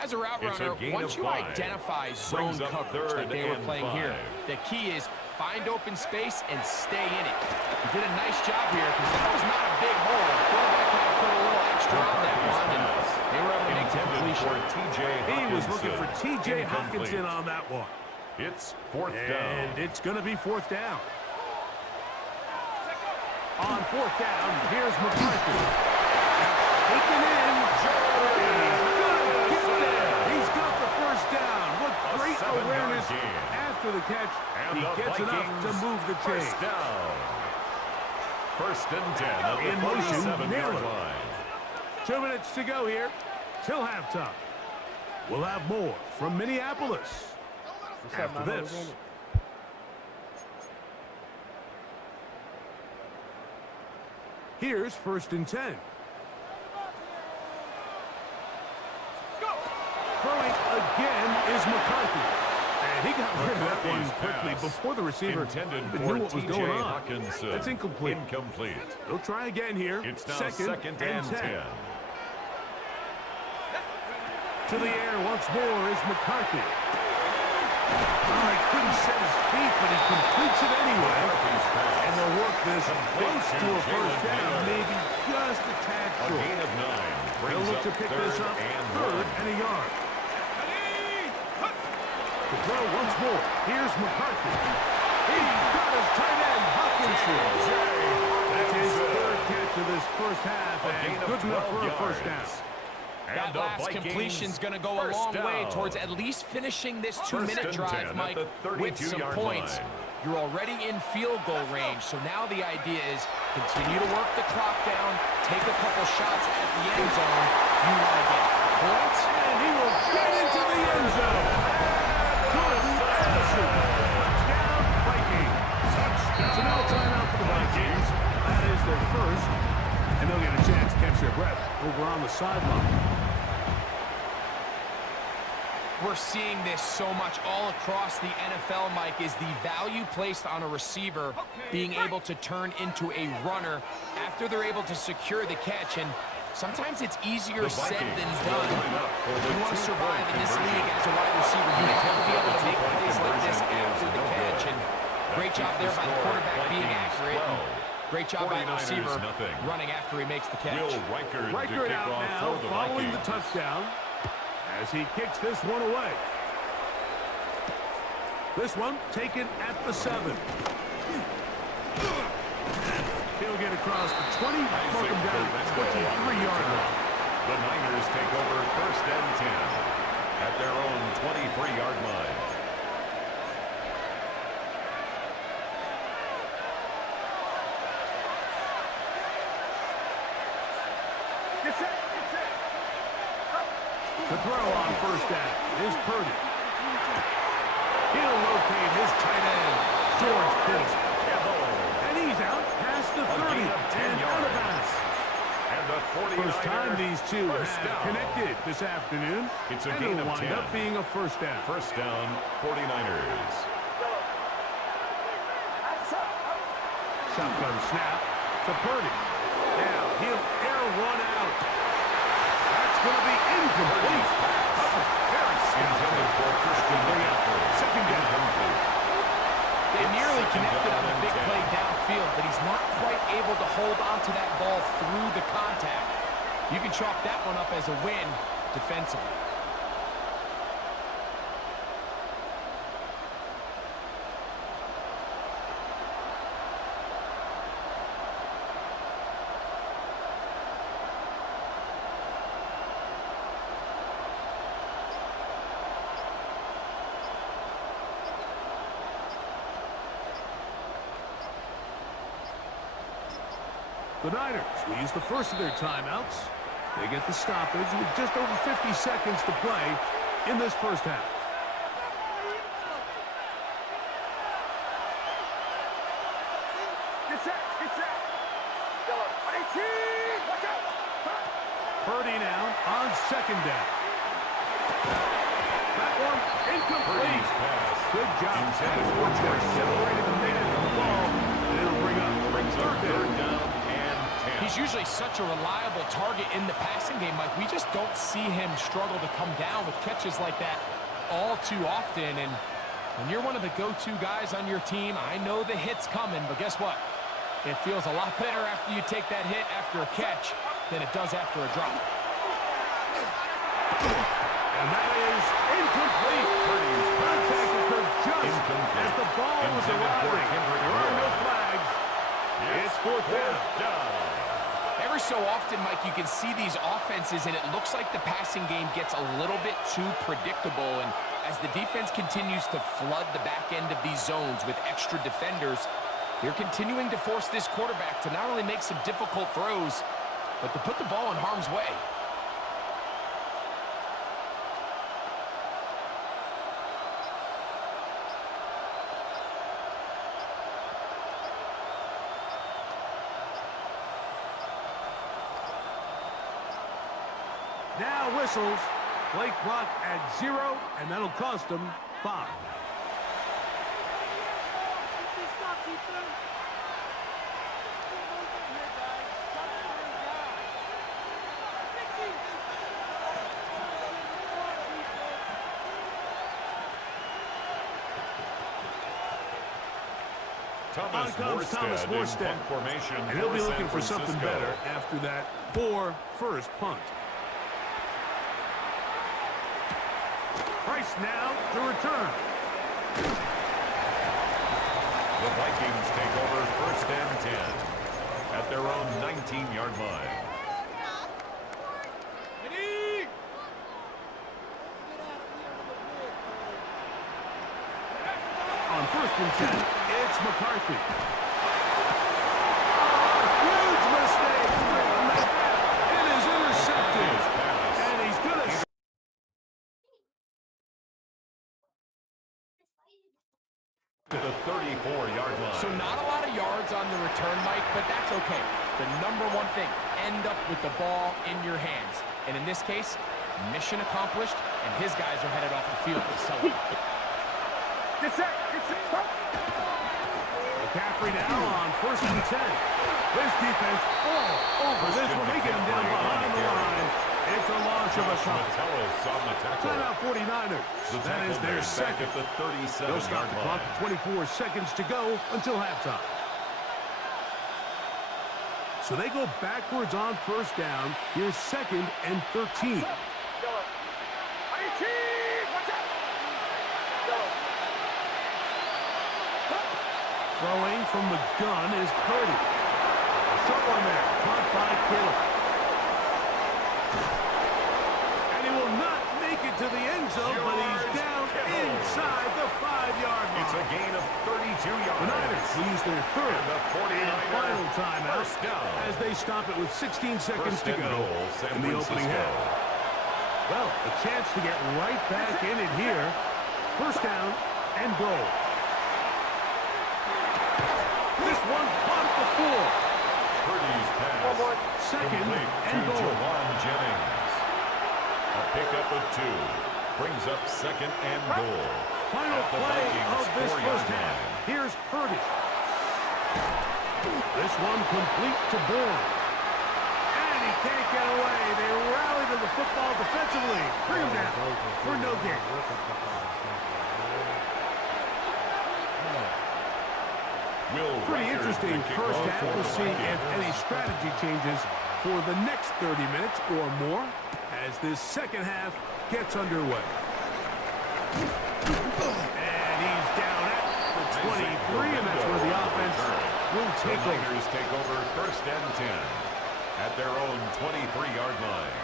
As a route It's a runner, gain once of you 5. identify zone Brings up coverage third like they were and playing 5. here, the key is find open space and stay in it. He did a nice job here because that was not a big hole. Quarterback had to put a little extra on that one, and they were able to make the Intended completion. for T.J. Hawkinson. He was looking for T.J. Incomplete. Hawkinson on that one. It's fourth down. And it's going to be fourth down. On fourth down, here's McCarthy. Taken in. He's got the first down. What great 7-yard awareness gain. after the catch. And He the gets enough to Vikings move the chain. First down. First and 10 at the In motion, 47-yard Naylor. line. 2 minutes to go here till halftime. We'll have more from Minneapolis after this. Here's first and 10. Throwing again is McCarthy. And he got rid of that one McCarthy's quickly pass. before the receiver Intended even for knew what was T.J. going on. Hawkinson. That's incomplete. Incomplete. He'll try again here. It's now second and 10. To the air once more is McCarthy. Oh, he couldn't set his feet, but he completes it anyway. McCarthy's pass. And they'll work this close to a first Jalen down, Naylor. maybe just a tad A short. gain of 9. They'll Brings look up to pick this up third and a yard. To throw once more, here's McCarthy. He's got his tight end, Hawkinson. That's his third catch of this first half, and good enough for a first down. That last completion's going to go a long way towards at least finishing this 2-minute drive, Mike, with some points. You're already in field goal range, so now the idea is continue to work the clock down, take a couple shots at the end zone. You want to get points. And he will get into the end zone. Good Madison. Touchdown, Vikings. Touchdown. So now timeout for the Vikings. That is their first, and they'll get a chance to catch their breath over on the sideline. We're seeing this so much all across the NFL, Mike, is the value placed on a receiver being able to turn into a runner after they're able to secure the catch. And sometimes it's easier said than done. You want to survive in this league as a wide receiver. You have to be able to make plays like this after the catch. And great job there by the quarterback being accurate. Great job by the receiver running after he makes the catch. Reichert out now following the touchdown as he kicks this one away. This one taken at the 7. He'll get across the 20, mark him down at the 23-yard line. The Niners take over first and 10 at their own 23-yard line. The throw on first down is Purdy. He'll locate his tight end, George Kittle. And he's out past the 30 and out of bounds. And the 49ers First time these two first have down. connected this afternoon. It's a and gain it'll of wind 10. up being a first down. First down, 49ers. Shotgun snap to Purdy. Now he'll air one out. That's going to be incomplete. Intended for Christian McCaffrey. Second down. They nearly connected on a big play downfield, but he's not quite able to hold on to that ball through the contact. You can chalk that one up as a win defensively. The Niners will use the first of their timeouts They get the stoppage with just over 50 seconds to play in this first half. Get set, get set. Yellow, 18, watch out. Purdy now on second down. That one incomplete. Good job. Separating the man from the ball. And it'll bring up third down and 10. He's usually such a reliable target in the passing game, Mike. We just don't see him struggle to come down with catches like that all too often. And when you're one of the go-to guys on your team, I know the hit's coming, but guess what? It feels a lot better after you take that hit after a catch than it does after a drop. And that is incomplete. Contact occurred just as the ball was arriving. There are no flags. It's fourth down. Every so often, Mike, you can see these offenses, and it looks like the passing game gets a little bit too predictable. And as the defense continues to flood the back end of these zones with extra defenders, they're continuing to force this quarterback to not only make some difficult throws, but to put the ball in harm's way. Now whistles. Play clock at 0, and that'll cost them 5. On comes Thomas Morstead, formation, and he'll be looking for something better after that poor first punt. Price now to return. The Vikings take over first and 10 at their own 19-yard line. On first and 10, it's McCarthy. Huge mistake. It is intercepted. And he's going to... To the 34-yard line. So not a lot of yards on the return, Mike, but that's okay. The number one thing, end up with the ball in your hands. And in this case, mission accomplished, and his guys are headed off the field to celebrate. Get set, get set. McCaffrey now on first and 10. This defense all over this one. They get him down behind the line. It's a loss of a couple. Timeout 49ers. That is their second. At the 37-yard They'll stop the clock at 24 seconds to go until halftime. So they go backwards on first down. Here's second and 13. Throwing from the gun is Purdy. Short one there, caught by Kittle. And he will not make it to the end zone, but he's down inside the 5-yard line. It's a gain of 32 yards. The Niners will use their third and final timeout down as they stop it with 16 seconds to go in the opening half. Well, a chance to get right back in it here. First down and goal. This one caught at the 4. Purdy's pass. Second and to goal. Jawan Jennings. A pickup of 2 brings up second and goal. Final play of this first half. Here's Purdy. This one complete to Bourne. And he can't get away. They rally to the football defensively. Bring him down for no gain. Pretty interesting first half. We'll see if any strategy changes for the next 30 minutes or more as this second half gets underway. And he's down at the 23, and that's where the offense will take over. The Niners take over first and 10 at their own 23-yard line.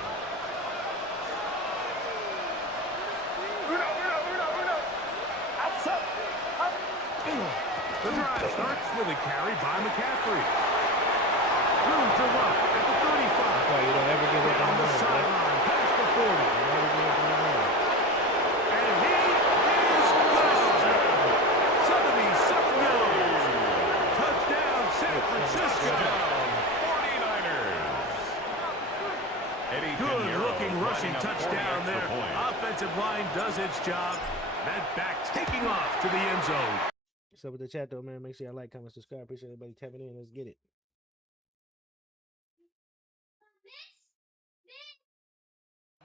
The drive starts with a carry by McCaffrey. Room to run at the 35. Oh, you don't ever give up Down on the that, bro. sideline, past the 40. Don't ever give up on that. And he is gone. 77 yards. Touchdown, San Francisco. 49ers. Eddie Good Pinheiro looking rushing lining up for the touchdown extra there. point. Offensive line does its job. That back taking off to the end zone. So with the chat though, man, make sure y'all like, comment, subscribe. Appreciate everybody tapping in. Let's get it.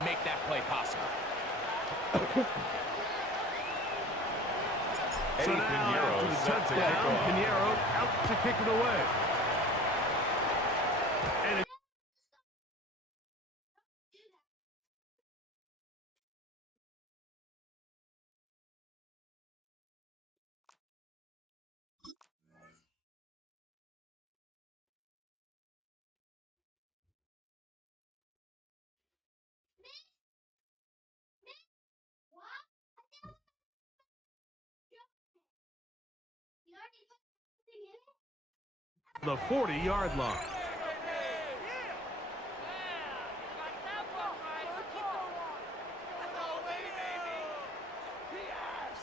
Make that play possible. So Eddie now Pinheiro after the set to kick touchdown, off. Pinheiro out to kick it away. And it the 40-yard line.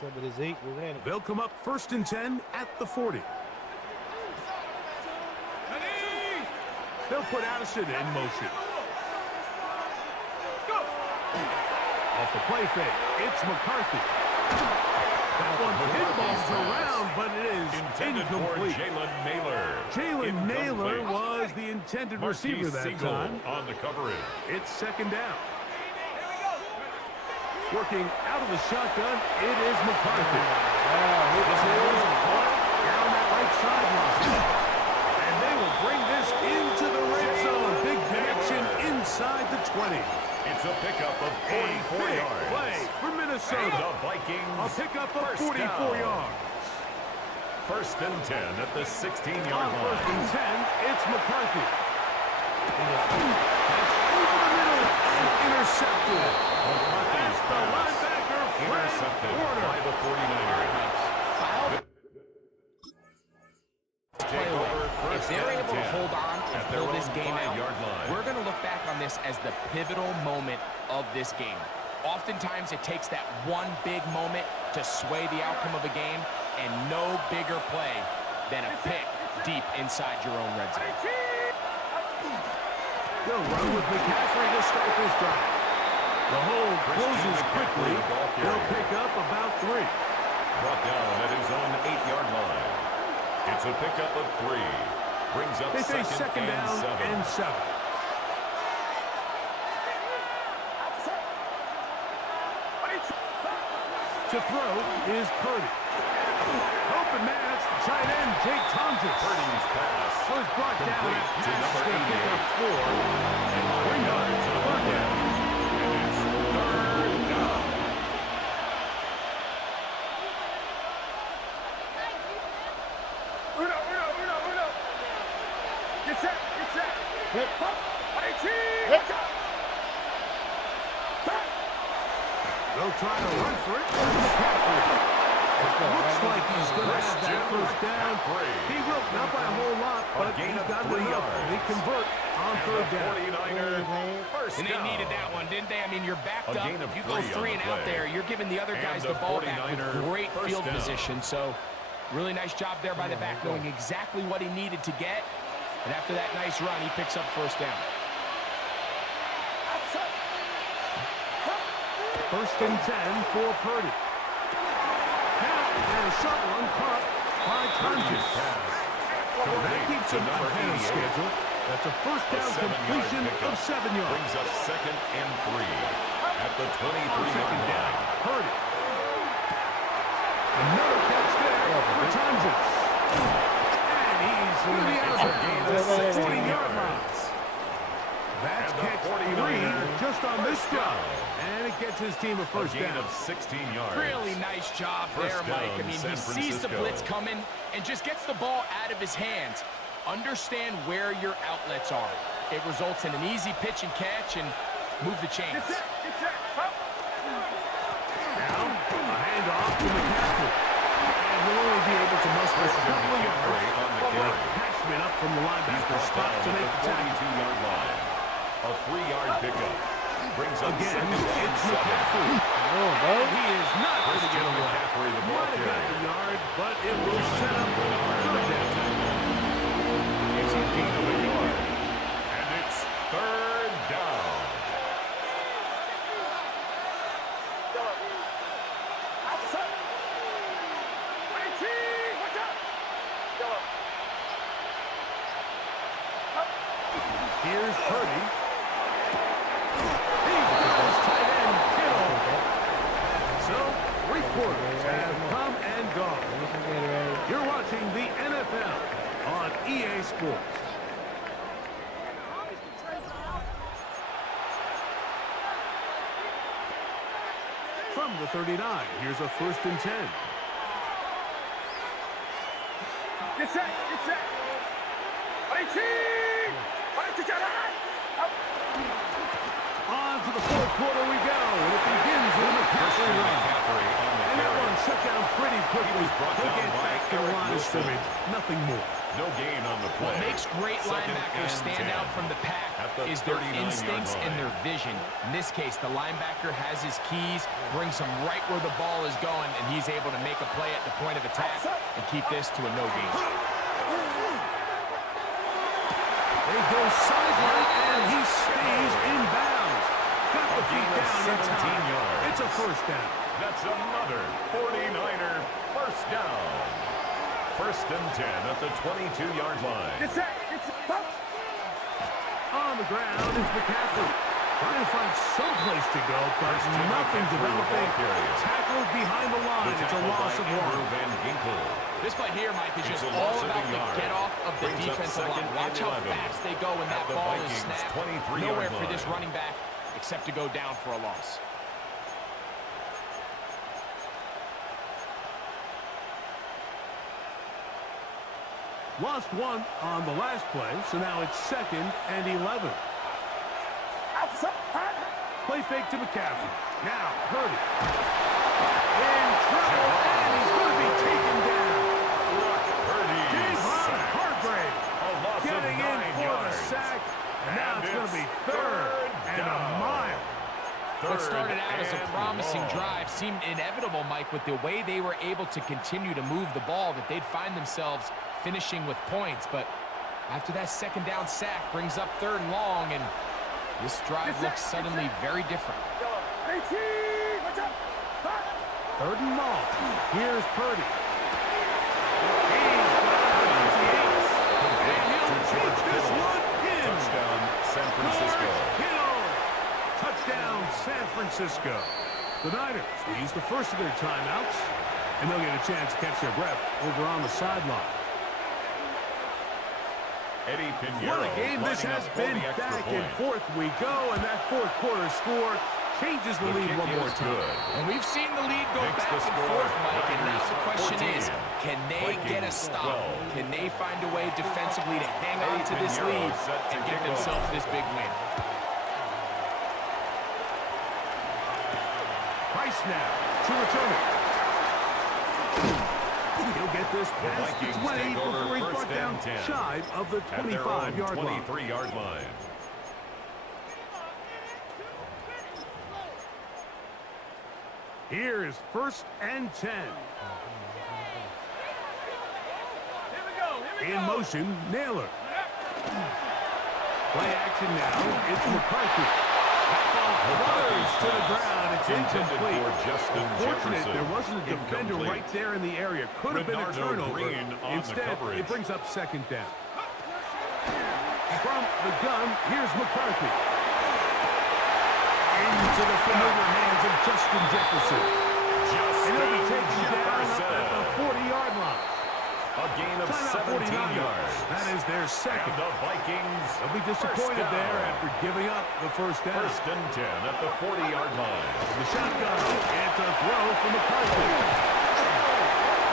So with the Zeke, we're in it. They'll come up 1st and 10 at the 40. They'll put Addison in motion. Off the play fake, it's McCarthy. That one pinballs around, but it is Intended for incomplete. Jalen Naylor. Jalen Naylor Incomplete. was the intended receiver that Siegel time. on the coverage. It's 2nd down. Working out of the shotgun, it is McCarthy. This is down that right sideline. And they will bring this into the red zone. Big connection inside the 20. It's a pickup of A 44 big yards. play for And Minnesota. the Vikings A pickup of first 44 down. yards. 1st and 10 at the 16-yard On line. 1st and 10, it's McCarthy. That's over the middle and intercepted. That's the linebacker, Fred Intercepted Warner. by the 49ers. Take over If 1st they're and able to 10 hold on and at their pull this own game out, 5-yard line. we're going to look back on this as the pivotal moment of this game. Oftentimes, it takes that one big moment to sway the outcome of a game, and no bigger play than a pick deep inside your own red zone. They'll run with McCaffrey to start this drive. The hole closes quickly. They'll pick up about 3. Brought down at his own 8-yard line. It's a pickup of 3. Brings up They say 2nd and down 7. and 7. To throw is Purdy. Open man, it's the tight end, Jake Thompson. Purdy's pass. Was brought down complete at to pass number to pick 88. up 4. And 3 yards on 3rd down. And it's 3rd down. Uno. Get set. Hit. They'll try to run for it. McCaffrey. Looks like he's going to have that 1st down. He will, not by a whole lot, but gain he's of got 3 enough. yards. They convert on And 3rd the down. 49ers first And they down. needed that one, didn't they? I mean, you're backed A up. gain of If you go 3 on 3 the and out play. there, you're giving the other And guys the the ball back 49er with great first field down. position. So, really nice job there by the back, knowing exactly what he needed to get. And after that nice run, he picks up 1st down. 1st and 10 for Purdy. Now, and a shot one caught by Purdy's Thompson. pass. So that Complete keeps to him number ahead of 88. schedule. That's a 1st A down 7-yard completion pickup. of 7 yards. Brings up 2nd and 3 at the On 23-yard 2nd down, line. Purdy. Another catch there for Thompson. And he's through the It's a gain of 16 40-yard line. yards. That's And the catch 49ers 3 just on this first drive. down. And it gets his team a A 1st gain down. of 16 yards. Really nice job there, First Mike. down, I mean, San he sees the Francisco. blitz coming and just gets the ball out of his hands. Understand where your outlets are. It results in an easy pitch and catch and move the chains. Get set. Now, a handoff to McCaffrey. And he'll only be able to muster a couple of yards. McCaffrey on the carry. Attachment up from the line linebacker spot to make the tackle. 42-yard line. A 3-yard pickup. Brings up Again, second and it's 7. McCaffrey. And he is not going to get away. McCaffrey, the ball Might have got carrier. the yard, but it will set up third down. It's a gain of a yard. And it's third down. Here's Purdy. He goes tight end Kittle. So, 3 quarters have come and gone. You're watching the NFL on EA Sports. From the 39, here's a 1st and 10. Get set, get set. 18! On to the 4th quarter we go, and it begins with a McCaffrey run. And that one shut down pretty quickly. He'll get back to the line of scrimmage. Nothing more. No gain on the play. What makes great Second linebackers and stand 10. out from the pack At the is their 39-yard instincts and line. their vision. In this case, the linebacker has his keys, brings him right where the ball is going, and he's able to make a play at the point of attack and keep this to a no gain. They go sideline, and he stays in bounds. Got the feet down in 17 time. yards. It's a 1st down. That's another 49er first down. 1st and 10 at the 22-yard line. Get set, get set. On the ground is McCaffrey. Trying to find some place to go, but nothing developing. Tackled behind the line. It's a loss of 1. This play here, Mike, is It's just a all loss of about a the yard. get-off of the Brings up defensive second line. Watch and how 11. fast they go when At that the ball is Vikings' snapped. 23-yard Nowhere for line. this running back except to go down for a loss. Lost 1 on the last play, so now it's 2nd and 11. Play fake to McCaffrey. Now, Purdy. In trouble, and he's going to be taken down. Javon Hargrave getting in for the sack, and now it's going to be 3rd and a mile. What started out as a promising drive seemed inevitable, Mike, with the way they were able to continue to move the ball, that they'd find themselves finishing with points. But after that 2nd down sack brings up 3rd and long, and this drive looks suddenly very different. 18! Watch out! 3rd and long. Here's Purdy. Touchdown, San Francisco. Touchdown, San Francisco. The Niners will use the first of their timeouts, and they'll get a chance to catch their breath over on the sideline. Eddie Pinheiro. What a game this lining has up for been. the extra Back point. and forth we go, and that 4th quarter score changes the The lead kick one more is time. good. And we've seen the lead go Makes back the and score forth, Mike, and now Niners the question 14, is, can they get a Vikings stop? 12. Can they find a way defensively to hang on to this Pinheiro lead set to and get kick themselves off. this big win? Price now to return it. He'll get this past the Vikings 20 take over before he's 1st brought down and 10. shy of the At their own 25-yard line. 23-yard line. Here is 1st and 10. In motion, Naylor. Play action now. It's McCarthy. That ball flutters to the ground. It's Intended incomplete. for Justin Fortunate Jefferson. there wasn't a defender Incomplete. right there in the area. Could have been a Bernardo turnover. Green on the Instead, coverage. it brings up 2nd down. From the gun, here's McCarthy. Into the familiar hands of Justin Jefferson. And he'll be taken down up at the 40-yard line. A gain of Timeout 17 yards. That is their And second. the Vikings They'll be disappointed first there down. after giving up the 1st down. 1st and 10 at the 40-yard line. The shotgun. It's a throw from McCarthy.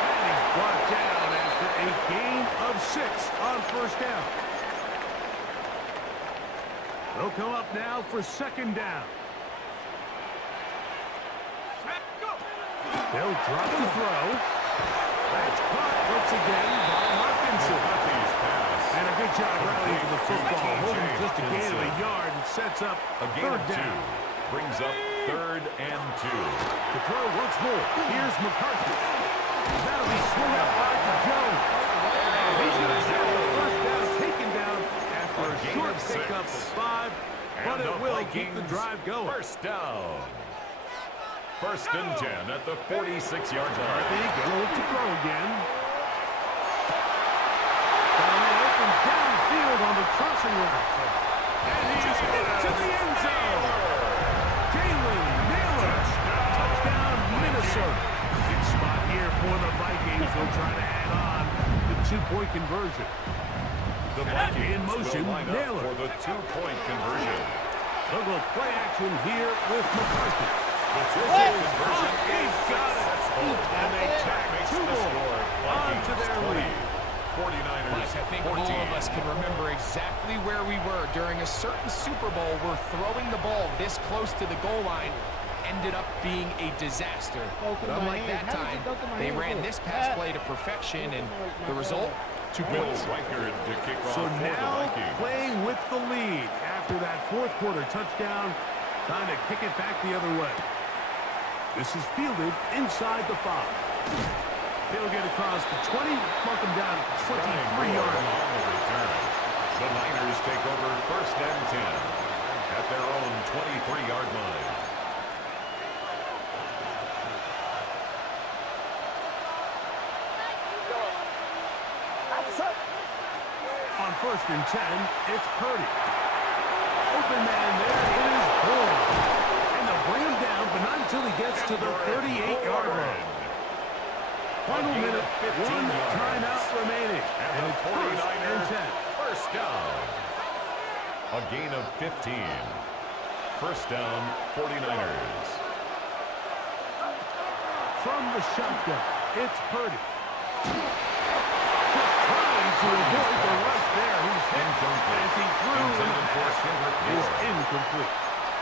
And he's brought down after a gain of 6 on 1st down. They'll come up now for 2nd down. They'll drop the throw. That's caught once again by Hopkinson. McCarthy's pass. And a good job the football, holding just a gain of a yard, and sets up A gain third of down. 2 brings up 3rd and 2. To throw once more. Here's McCarthy. That'll be swung out wide to Jones. And he's going to have the first down taken down after a gain short of 6. pickup of 5, but And it the will keep the Vikings drive going. First down. 1st and 10 at the 46-yard line. McCarthy going to look to throw again. Down the open downfield on the crossing route. And he's into the end zone. Jalen Naylor. Touchdown, Minnesota. Good spot here for the Vikings. They'll try to add on the 2-point conversion. The Vikings In motion, will line up Naylor. for the 2-point conversion. They'll go play action here with McCarthy. The 2-point conversion He's is got it. successful. And they makes Two the more score. onto Vikings their 20. lead. 49ers Mike, I think 14. all of us can remember exactly where we were during a certain Super Bowl where throwing the ball this close to the goal line ended up being a disaster. But unlike that time, they ran this pass play to perfection, and the result, 2 Will points. Reichard to kick off So for the now Vikings. playing with the lead after that fourth quarter touchdown, time to kick it back the other way. This is fielded inside the 5. He'll get across the 20, mark him down at the 23-yard line. On the return. The Niners take over 1st and 10 at their own 23-yard line. On 1st and 10, it's Purdy. Open man there is Bourne. And they'll bring him down, but not until he gets to the 38-yard line. Final minute, 1 timeout remaining. And it's 1st and 10. First down. A gain of 15. First down, 49ers. From the shotgun, it's Purdy. Just trying to avoid the rush there. He's hit as he threw in the pass is incomplete.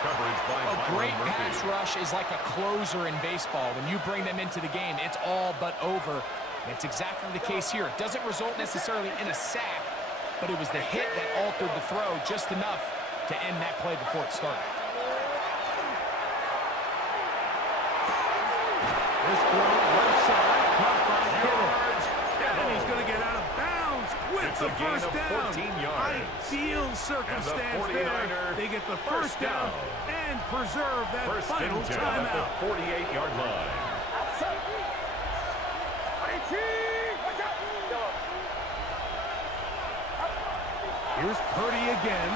Coverage by A Byron great Murphy. pass rush is like a closer in baseball. When you bring them into the game, it's all but over. That's exactly the case here. It doesn't result necessarily in a sack, but it was the hit that altered the throw just enough to end that play before it started. This throw left side, caught by Kittle. And he's going to get out of bounds with It's the a gain first of down. 14 yards. Ideal circumstance there. 49ers They get the first down and preserve that First final and 10 at timeout. the 48-yard line. Here's Purdy again.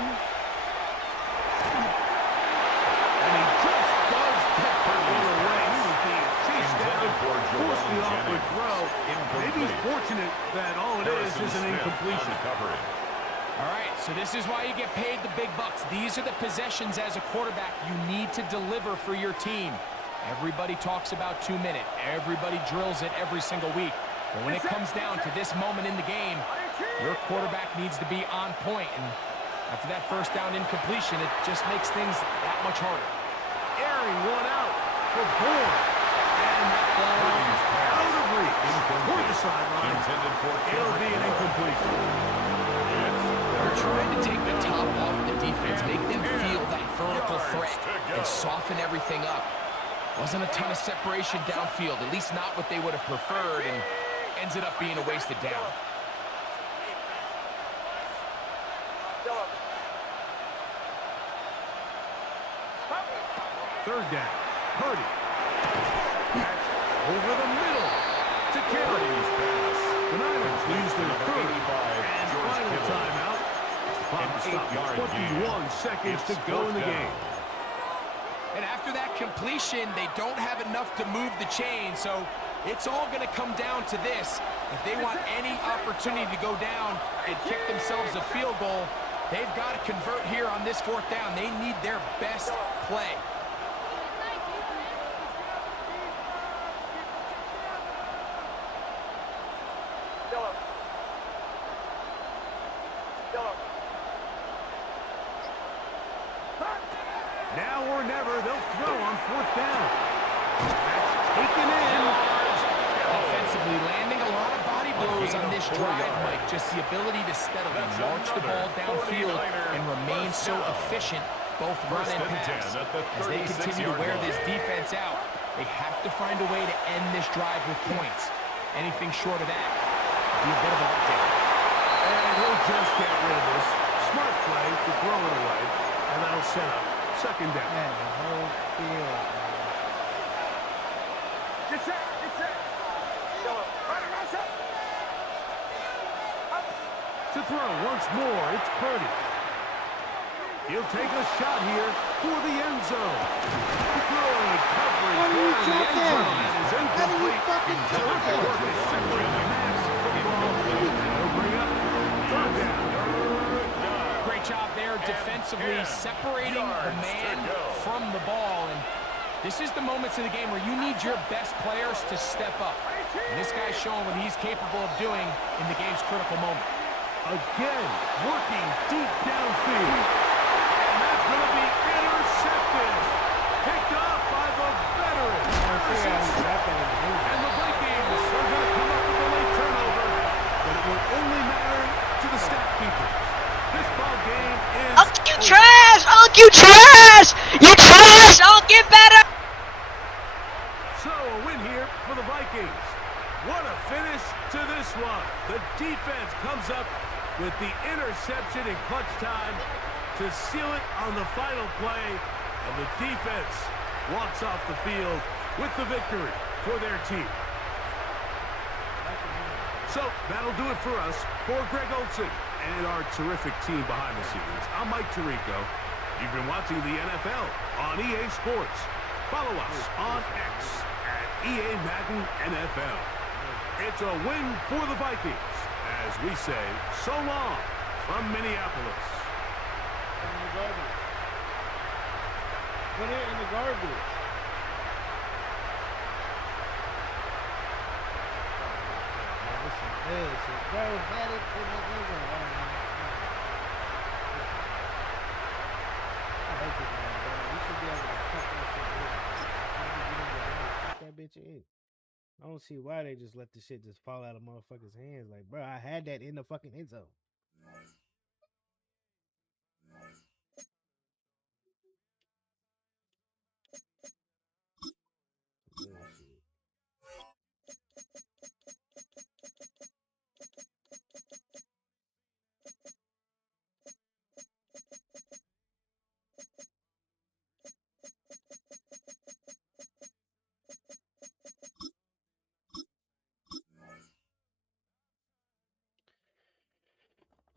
And he just does get Purdy away. He was being chased down, forced the awkward throw. Maybe he's fortunate that all it is an incompletion. All right, so this is why you get paid the big bucks. These are the possessions as a quarterback you need to deliver for your team. Everybody talks about 2 minute. Everybody drills it every single week. But when it comes down to this moment in the game, your quarterback needs to be on point. And after that first down incompletion, it just makes things that much harder. Airing one out for Bourne. And that ball out of reach. Toward the sideline. It'll be an incompletion. They're trying to take the top off the defense, make them feel that vertical threat, and soften everything up. Wasn't a ton of separation downfield, at least not what they would have preferred, and ended up being a wasted down. Third down. Purdy. That's over the middle to Kittle. The Niners lose their third and final timeout. The clock is stopped. 21 seconds to go in the game. And after that completion, they don't have enough to move the chain, so it's all going to come down to this. If they want any opportunity to go down and kick themselves a field goal, they've got to convert here on this fourth down. They need their best play. Now or never, they'll throw on fourth down. That's taken in. Offensively landing a lot of body blows on this drive, Mike, just the ability to steadily march the ball downfield and remain so efficient, both run and pass. As they continue to wear this defense out, they have to find a way to end this drive with points. Anything short of that would be a bit of a letdown. And he'll just get rid of this. Smart play to throw it away, and that'll set up second down. Man, the whole field. Get set. Get set. Go. Run it, run it. To throw once more, it's Purdy. He'll take a shot here for the end zone. Good coverage. How do you drop that? Is How do you fucking drop terrific work that? is separating the mass from the ball. They'll bring up third down. Great job there defensively, separating the man from the ball. And this is the moments of the game where you need your best players to step up. And this guy's showing what he's capable of doing in the game's critical moment. Again, working deep downfield. And that's going to be intercepted. Picked up by the veteran. And the Vikings are going to come up with a late turnover. But it will only matter to the stat keepers. This ball game is Unc, you trash! Unc, you trash! You trash! Unc, get better! So a win here for the Vikings. What a finish to this one. The defense comes up with the interception in clutch time to seal it on the final play. And the defense walks off the field with the victory for their team. So that'll do it for us. For Greg Olson and our terrific team behind the scenes, I'm Mike Tirico. You've been watching the NFL on EA Sports. Follow us on X at EA Madden NFL. It's a win for the Vikings as we say so long from Minneapolis. In the garbage. Put it in the garbage. Listen, bro, had it in the river. I hate this man, bro. We should be able to cut that shit in. Cut that bitch in. I don't see why they just let the shit just fall out of motherfuckers' hands. Like, bro, I had that in the fucking end zone.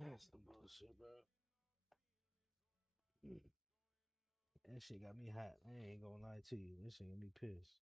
That's some bullshit, bro. That shit got me hot. I ain't gonna lie to you. This shit got me pissed.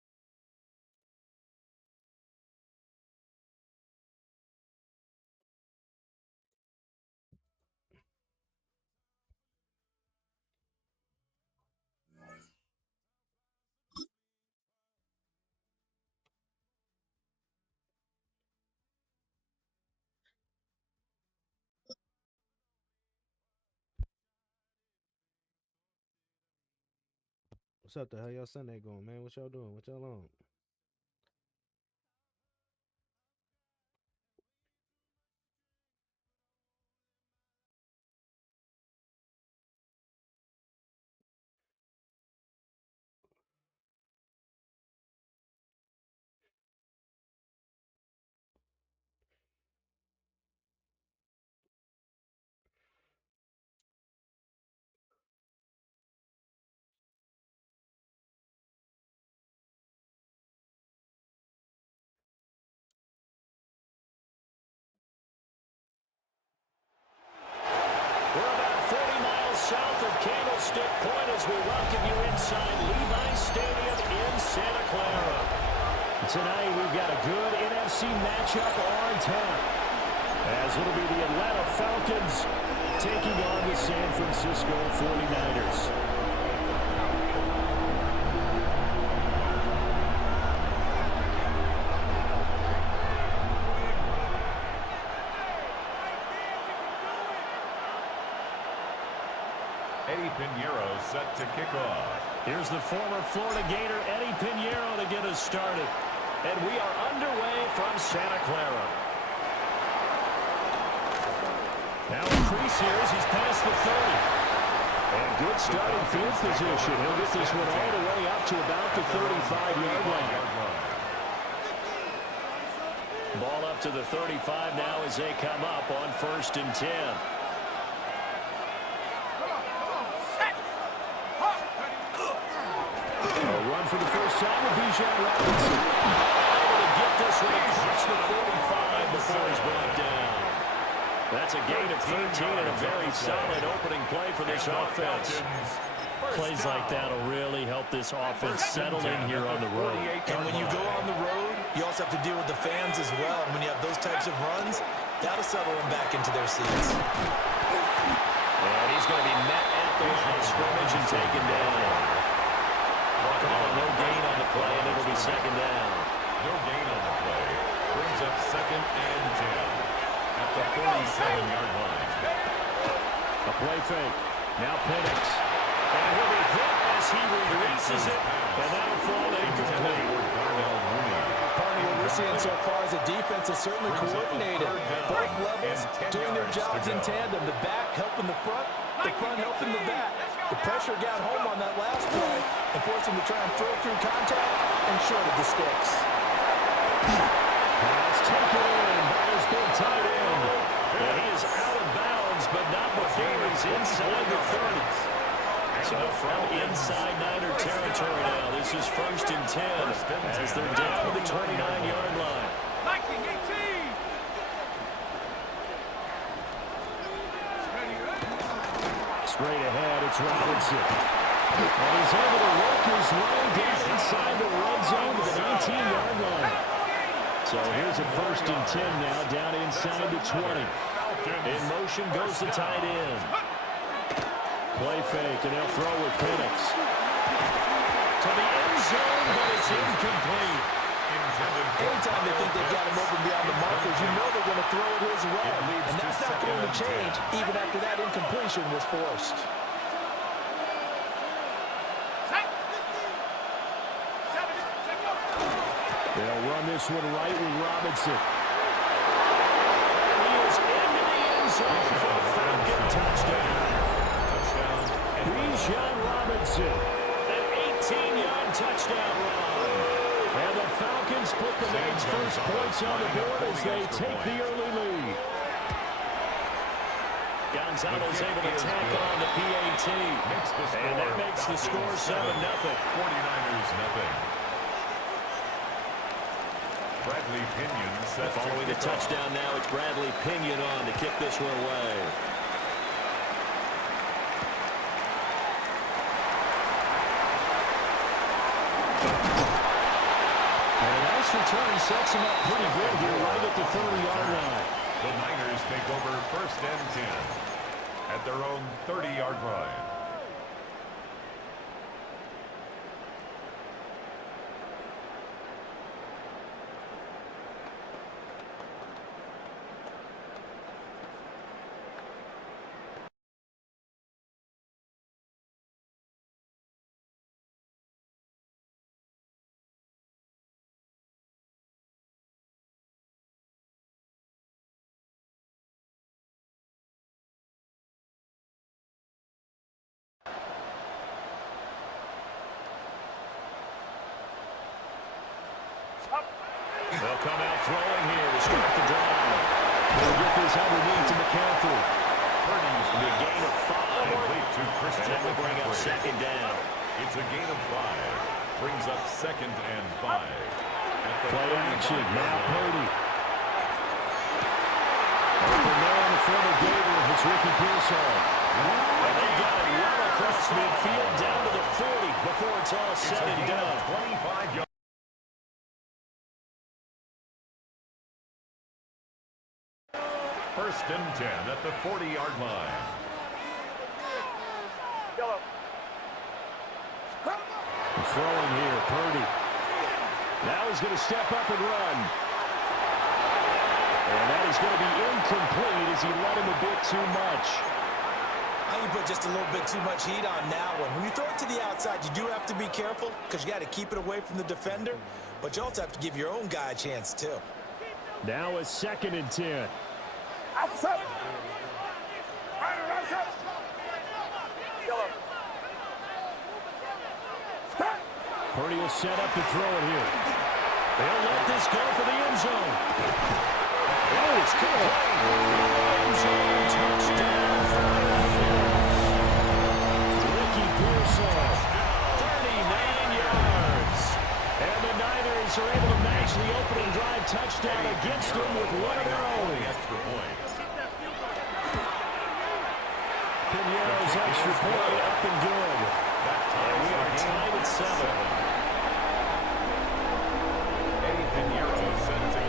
What's up, the hell y'all Sunday going, man? What y'all doing? What y'all on? We're about 40 miles south of Candlestick Point as we welcome you inside Levi's Stadium in Santa Clara. Tonight we've got a good NFC matchup on tap, as it'll be the Atlanta Falcons taking on the San Francisco 49ers. Eddie Pinheiro set to kick off. Here's the former Florida Gator Eddie Pinheiro to get us started. And we are underway from Santa Clara. Now increase here as he's past the 30. And good starting field position. He'll get this one all the way up to about the 35-yard line. Ball up to the 35 now as they come up on 1st and 10. A run for the first time with Bijan Robinson. Able to get this one across the 45 before he's brought down. That's a gain of 13 and a very solid opening play for this offense. Plays like that will really help this offense settle in here on the road. And when you go on the road, you also have to deal with the fans as well. And when you have those types of runs, that'll settle them back into their seats. And he's going to be met at the line of scrimmage and taken down. No gain on the play, and it'll be 2nd down. No gain on the play. Brings up 2nd and 10 at the 47-yard line. A play fake. Now Penix. And he'll be hit as he releases it, and that'll fall incomplete. What we're seeing so far is the defense is certainly coordinated. Both levels doing their jobs in tandem. The back helping the front helping the back. The pressure got home on that last play and forced him to try and throw through contact and short of the sticks. Pass taken in by his big tight end. And he is out of bounds, but not before he's inside the 30s. So from inside Niner territory now, this is 1st and 10 as they're down to the 29-yard line. Straight ahead, it's Robinson. And he's able to work his way down inside the red zone to the 19-yard line. So here's a 1st and 10 now, down inside the 20. In motion goes the tight end. Play fake, and they'll throw with Penix. To the end zone, but it's incomplete. Anytime they think they've got him open beyond the markers, you know they're going to throw it his way. And that's not going to change even after that incompletion was forced. They'll run this one right with Robinson. He is into the end zone for a Falcon touchdown. Bijan Robinson, an 18-yard touchdown run. And the Falcons put the night's first points on the board as they take the early lead. Gonzalo's able to tack on the PAT. And that makes the score 7-0. 49ers nothing. Bradley Pinion set following the touchdown now, it's Bradley Pinion on to kick this one away. And a nice return sets him up pretty good here right at the 30-yard line. The Niners take over 1st and 10 at their own 30-yard line. They'll come out throwing here to start the drive. They'll get this underneath to McCaffrey. Purdy's a gain of 5. Complete to Christian. And that will bring up 2nd down. It's a gain of 5. Brings up 2nd and 5. Play action. Now Purdy. Open man, the former Gator. It's Ricky Pearsall. And they got it well across midfield down to the 40 before it's all said and done. 25 yards. First and 10 at the 40-yard line. Throwing here, Purdy. Now he's going to step up and run. And that is going to be incomplete as he let him a bit too much. I think you put just a little bit too much heat on that one. When you throw it to the outside, you do have to be careful because you got to keep it away from the defender, but you also have to give your own guy a chance too. Now a 2nd and 10. Purdy will set up to throw it here. They'll let this go for the end zone. Oh, it's good. End zone touchdown. Ricky Pearsall, 39 yards. And the Niners are able to match the opening drive touchdown against them with one of their own. Pinheiro's extra point up and good. And we are tied at 7.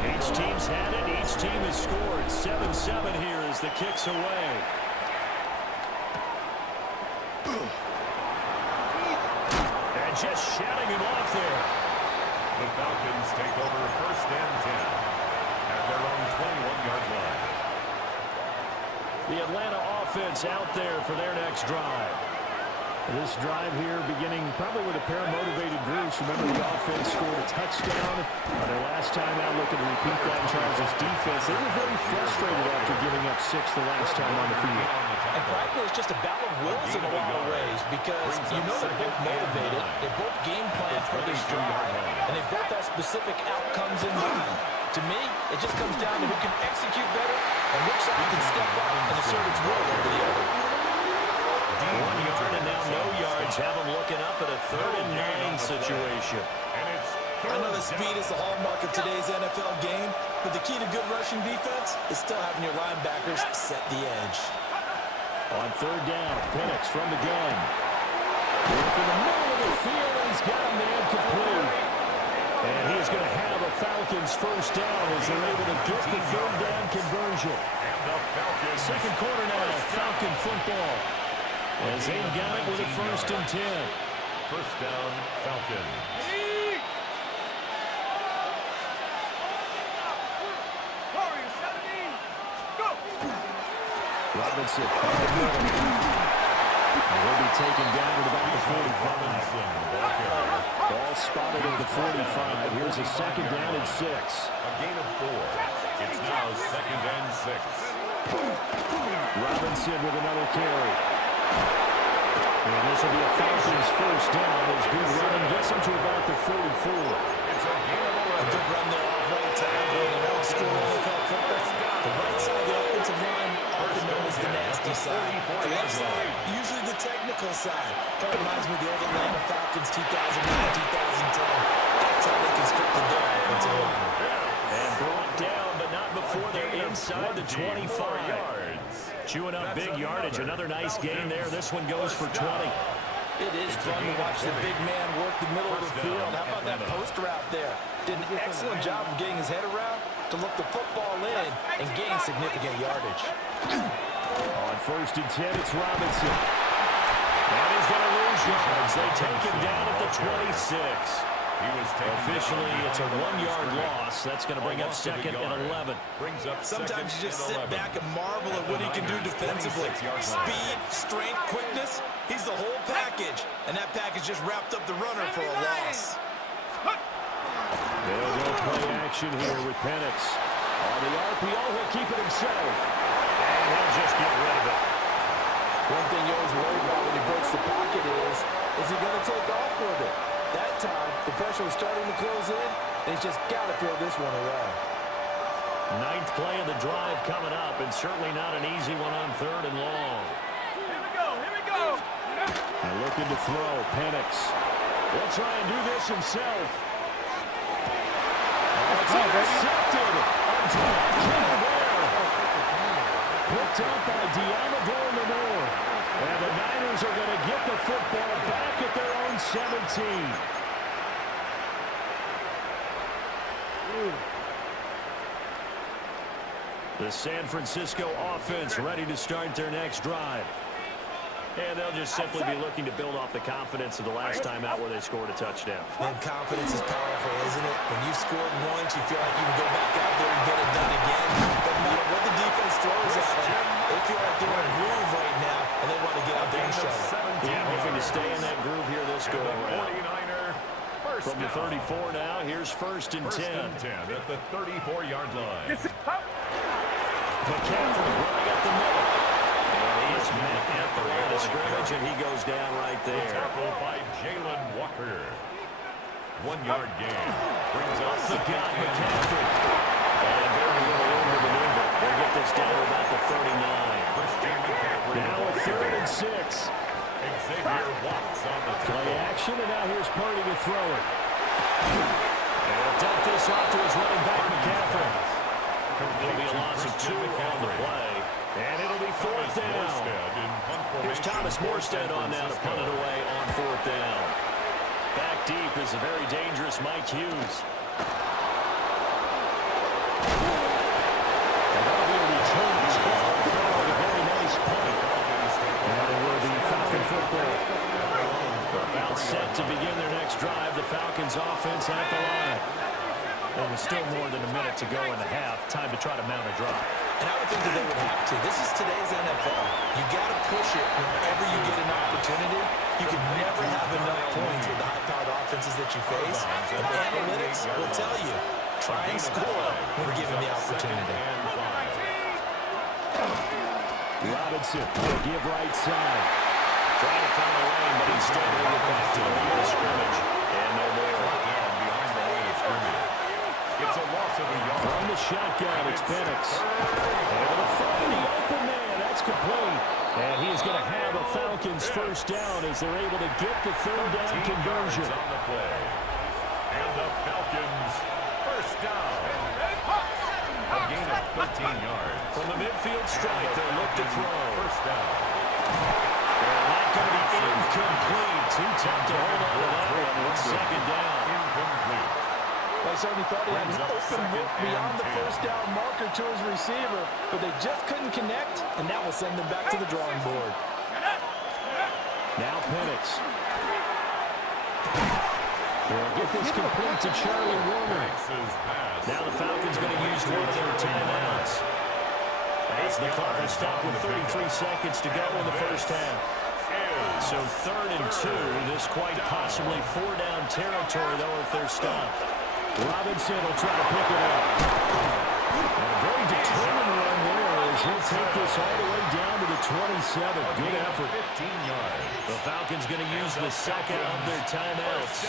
Each team's had it. Each team has scored. 7-7 here as the kick's away. And just shouting him off there. The Falcons take over first and 10 at their own 21-yard line. The Atlanta offense out there for their next drive. This drive here beginning probably with a pair of motivated groups. Remember, the offense scored a touchdown their last time out. Looking to repeat that in Charles' defense. They were very frustrated after giving up 6 the last time on the field. And frankly, it's just a battle of wills in a lot of ways because you know they're both motivated. They both game plan for this drive, and they both have specific outcomes in mind. To me, it just comes down to who can execute better and which side can step up and assert its will over the other. 1 yard and now no yards. Have them looking up at a 3rd and 9 situation. I know that speed is the hallmark of today's NFL game, but the key to good rushing defense is still having your linebackers set the edge. On 3rd down, Penix from the gun. Look in the middle of the field, and he's got a man complete. And he is going to have a Falcons first down as they're able to get the 3rd down conversion. Second quarter now, Falcon football. As they've got it with a 1st and 10. First down, Falcons. Robinson. And he'll be taken down at about the 45. Ball spotted at the 45. Here's a 2nd down and 6. A gain of 4. It's now 2nd and 6. Robinson with another carry. And this will be a Falcons first down as good running gets him to about the 44. It's a gain of 11. A good run there off right tackle in an old-school NFL football. The right side of the offensive line, often known as the nasty side. The left side, usually the technical side. Kind of reminds me of the old Atlanta Falcons 2009, 2010. That's how they constructed their offensive line. And brought down, but not before they're inside the 25 yards. Chewing up big yardage. Another nice gain there. This one goes for 20. It is fun to watch the big man work the middle of the field. How about that post route there? Did an excellent job of getting his head around to look the football in and gain significant yardage. On 1st and 10, it's Robinson. And he's going to lose yards. They take him down at the 26. Officially, it's a 1-yard loss. That's going to bring up 2nd and 11. Sometimes you just sit back and marvel at what he can do defensively. Speed, strength, quickness. He's the whole package. And that package just wrapped up the runner for a loss. They'll go play action here with Penix. On the RPO, he'll keep it himself. And he'll just get rid of it. One thing you always worry about when he breaks the pocket is he going to take off with it? That time, the pressure was starting to close in, and he's just got to throw this one away. 9th play of the drive coming up, and certainly not an easy one on 3rd and long. Here we go. And looking to throw, Penix. He'll try and do this himself. It's intercepted. Picked up by Diamador Lenore. And the Niners are going to get the football back at their own 17. The San Francisco offense ready to start their next drive. And they'll just simply be looking to build off the confidence of the last time out where they scored a touchdown. And confidence is powerful, isn't it? When you've scored once, you feel like you can go back out there and get it done again. No matter what the defense throws at them, they feel like they're in a groove right now, and they want to get out there and show it. Yeah, hoping to stay in that groove here this go-around. From the 34 now, here's 1st and 10. 10 at the 34-yard line. McCaffrey running up the middle. And he is of scrimmage, and he goes down right there. Tackle by Jalen Walker. 1-yard gain. Brings up the guy, McCaffrey. And very little room to maneuver. They'll get this down to about the 39. Now a 3rd and 6. Xavier Watts on the play action, and now here's Purdy to throw it. And he'll dump this off to his running back, McCaffrey. It'll be a loss of 2 on the play, and it'll be 4th down. Here's Thomas Morstead on now to punt it away on 4th down. Back deep is a very dangerous Mike Hughes. And that'll be a return for a very nice punt. And it will be Falcon football. About set to begin their next drive. The Falcons offense at the line. And with still more than a minute to go in the half, time to try to mount a drive. And I would think that they would have to. This is today's NFL. You got to push it whenever you get an opportunity. You can never have enough points with the high-powered offenses that you face. And analytics will tell you, try and score when given the opportunity. Robinson will give right side. Trying to find a lane, but instead will get back to the line of scrimmage. And no more. Down behind the line of scrimmage. It's a loss of a yard. From the shotgun, it's Penix. Able to find the open man. That's complete. And he is going to have a Falcons first down as they're able to get the 3rd down conversion. On the play. And the Falcons first down. A gain of 13 yards. From the midfield strike, they'll look to throw. First down. And that's going to be incomplete. Too tough to hold on to that one. It's 2nd down. Incomplete. They certainly thought he had an open look beyond the first down marker to his receiver, but they just couldn't connect, and that will send them back to the drawing board. Now Penix. They'll get this complete to Charlie Warner. Now the Falcons going to use one of their timeouts. As the clock will stop with 33 seconds to go in the first half. So 3rd and 2. This quite possibly 4-down territory, though, if they're stopped. Robinson will try to pick it up. And a very determined run there as he'll take this all the way down to the 27. Good effort. 15 yards. The Falcons going to use the second of their timeouts.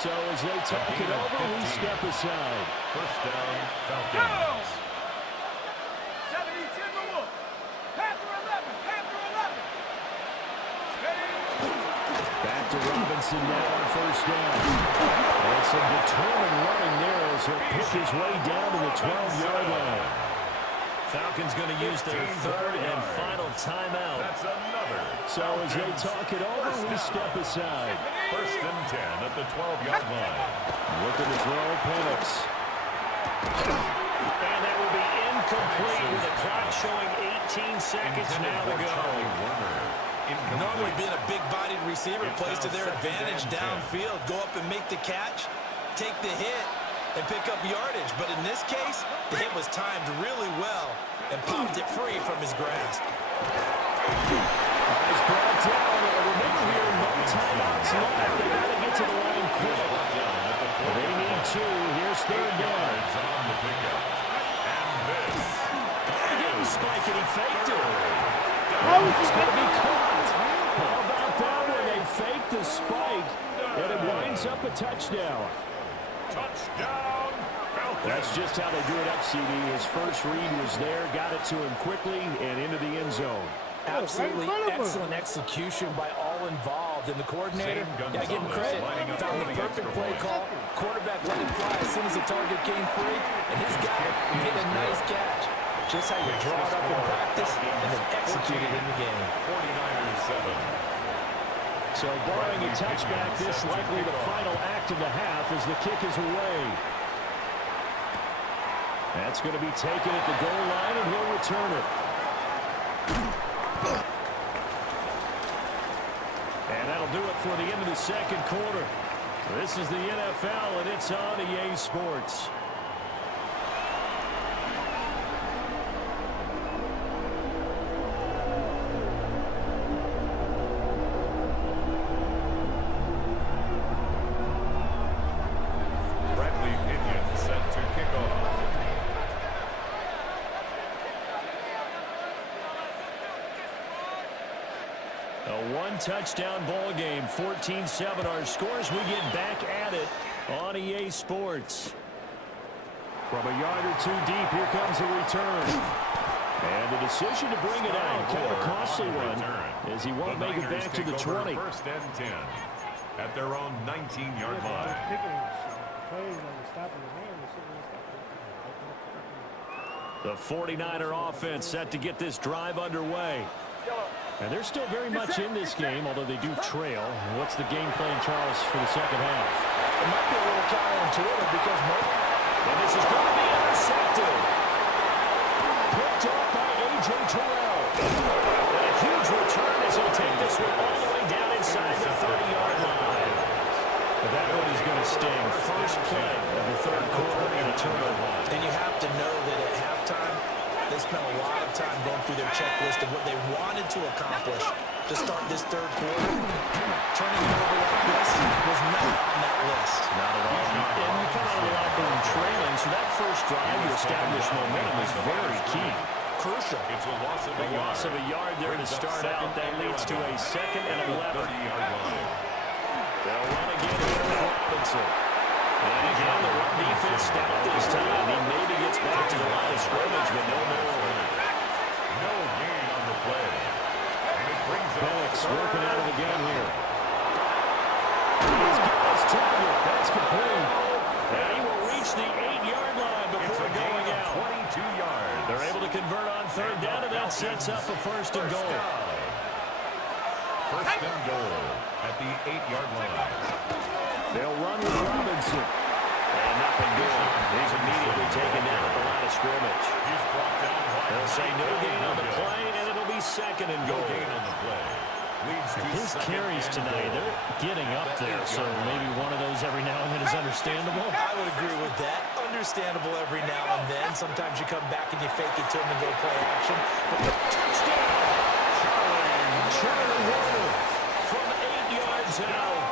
So as they talk it over, we step aside. First down, Falcons. 70 Timberwolves. Panther 11. Panther 11. Back to Robinson now on first down. And some determined running there as he'll pick his way down to the 12-yard line. Falcons going to use their 3rd and final timeout. That's another. So as they talk it over, we step aside. First and 10 at the 12-yard line. Looking to throw Penix. And that will be incomplete with the clock showing 18 seconds now to go. Normally being a big-bodied receiver plays to their advantage downfield. Go up and make the catch, take the hit, and pick up yardage. But in this case, the hit was timed really well and popped it free from his grasp. Nice ball down. And remember here, no timeouts left. They got to get to the line quick. They need 2. Here's 3rd down. On the pickup. And this. He didn't spike it. He faked it. It's going to be caught. How about that when they fake the spike, and it winds up a touchdown. Touchdown, Falcons. That's just how they drew it up, CD. His first read was there, got it to him quickly, and into the end zone. Absolutely excellent execution by all involved. And the coordinator, got to give him credit. Found the perfect play call. Quarterback let it fly as soon as the target came free. And his guy made a nice catch. Just how you draw it up in practice and then execute it in the game. 49ers 7. So barring a touchback, this likely the final act of the half as the kick is away. That's going to be taken at the goal line, and he'll return it. And that'll do it for the end of the second quarter. This is the NFL, and it's on EA Sports. A one-touchdown ball game, 14-7 our scores. We get back at it on EA Sports. From a yard or two deep, here comes a return. And the decision to bring it out, kind of a costly one, as he won't make it back to the 20. First and 10 at their own 19-yard line. The 49er offense set to get this drive underway. And they're still very much in this game, although they do trail. What's the game plan, Charles, for the second half? It might be a little counterintuitive because most... And this is going to be intercepted. Picked off by A.J. Terrell. And a huge return as he'll take this one all the way down inside the 30-yard line. But that one is going to sting. First play of the third quarter and a turnover. And you have to know that at halftime, they spent a lot of time going through their checklist of what they wanted to accomplish to start this third quarter. Turning it over like this was not on that list. Not at all. And you come out of the locker room trailing, so that first drive to establish momentum is very key. Crucial. It's a loss of A loss of a yard there to start out. That leads to a second and 11. 30-yard line. They'll run again here with Robinson. And again, the run defense stopped this time. He maybe gets back to the line of scrimmage, but no more. No gain on the play. And it brings up Felix working out of the gun here. He's got his target. That's complete. And he will reach the 8-yard line before going out. 22 yards. They're able to convert on third down, and that sets up a first and goal. First and goal at the 8-yard line. They'll run with Robinson. And nothing good. He's immediately taken down at the line of scrimmage. He's brought down. They'll say no gain on the play, and it'll be second and No goal. gain on the play. Leads to His second carries and tonight, goal. they're getting up there, so maybe one of those every now and then is understandable. I would agree with that. Understandable every now and then. Sometimes you come back and you fake it to him and go play action. But Touchdown! Charlie Warner from 8 yards out.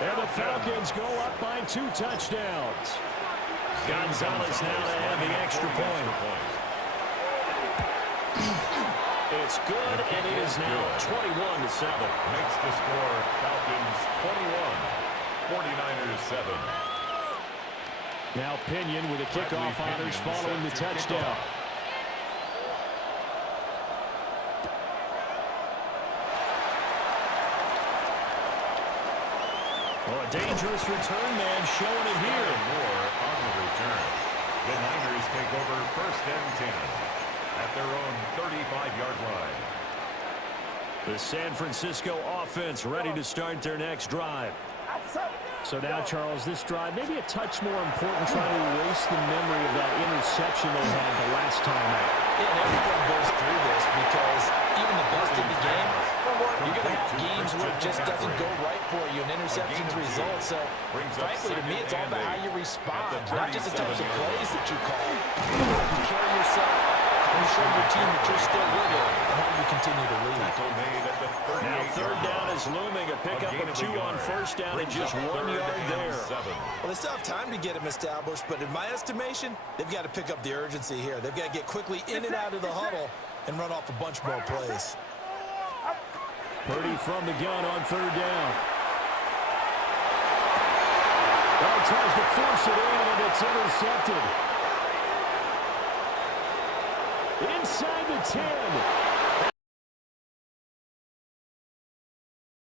And the Falcons go up by 2 touchdowns. Gonzalez now to have the extra point. It's good, and it is now 21-7. Makes the score Falcons 21, 49ers 7. Now Pinion with a kickoff honors following the touchdown. Oh, a dangerous return man showing it here. More on the return. The Niners take over first and 10 at their own 35-yard line. The San Francisco offense ready to start their next drive. So now, Charles, this drive maybe a touch more important, trying to erase the memory of that interception they had the last time out. yeah, and everyone goes through this because even the best in the game, you're going to have games where it just doesn't go right for you, and interceptions result. So, frankly, to me, it's all about how you respond, not just the types of plays that you call. You carry yourself and show your team that you're still with it and how you continue to lead. Now third down is looming, a pickup of 2 on first down and just 1 yard there. Well, they still have time to get him established, but in my estimation, they've got to pick up the urgency here. They've got to get quickly in and out of the huddle and run off a bunch more plays. Purdy from the gun on third down. Ball tries to force it in, and it's intercepted. Inside the 10.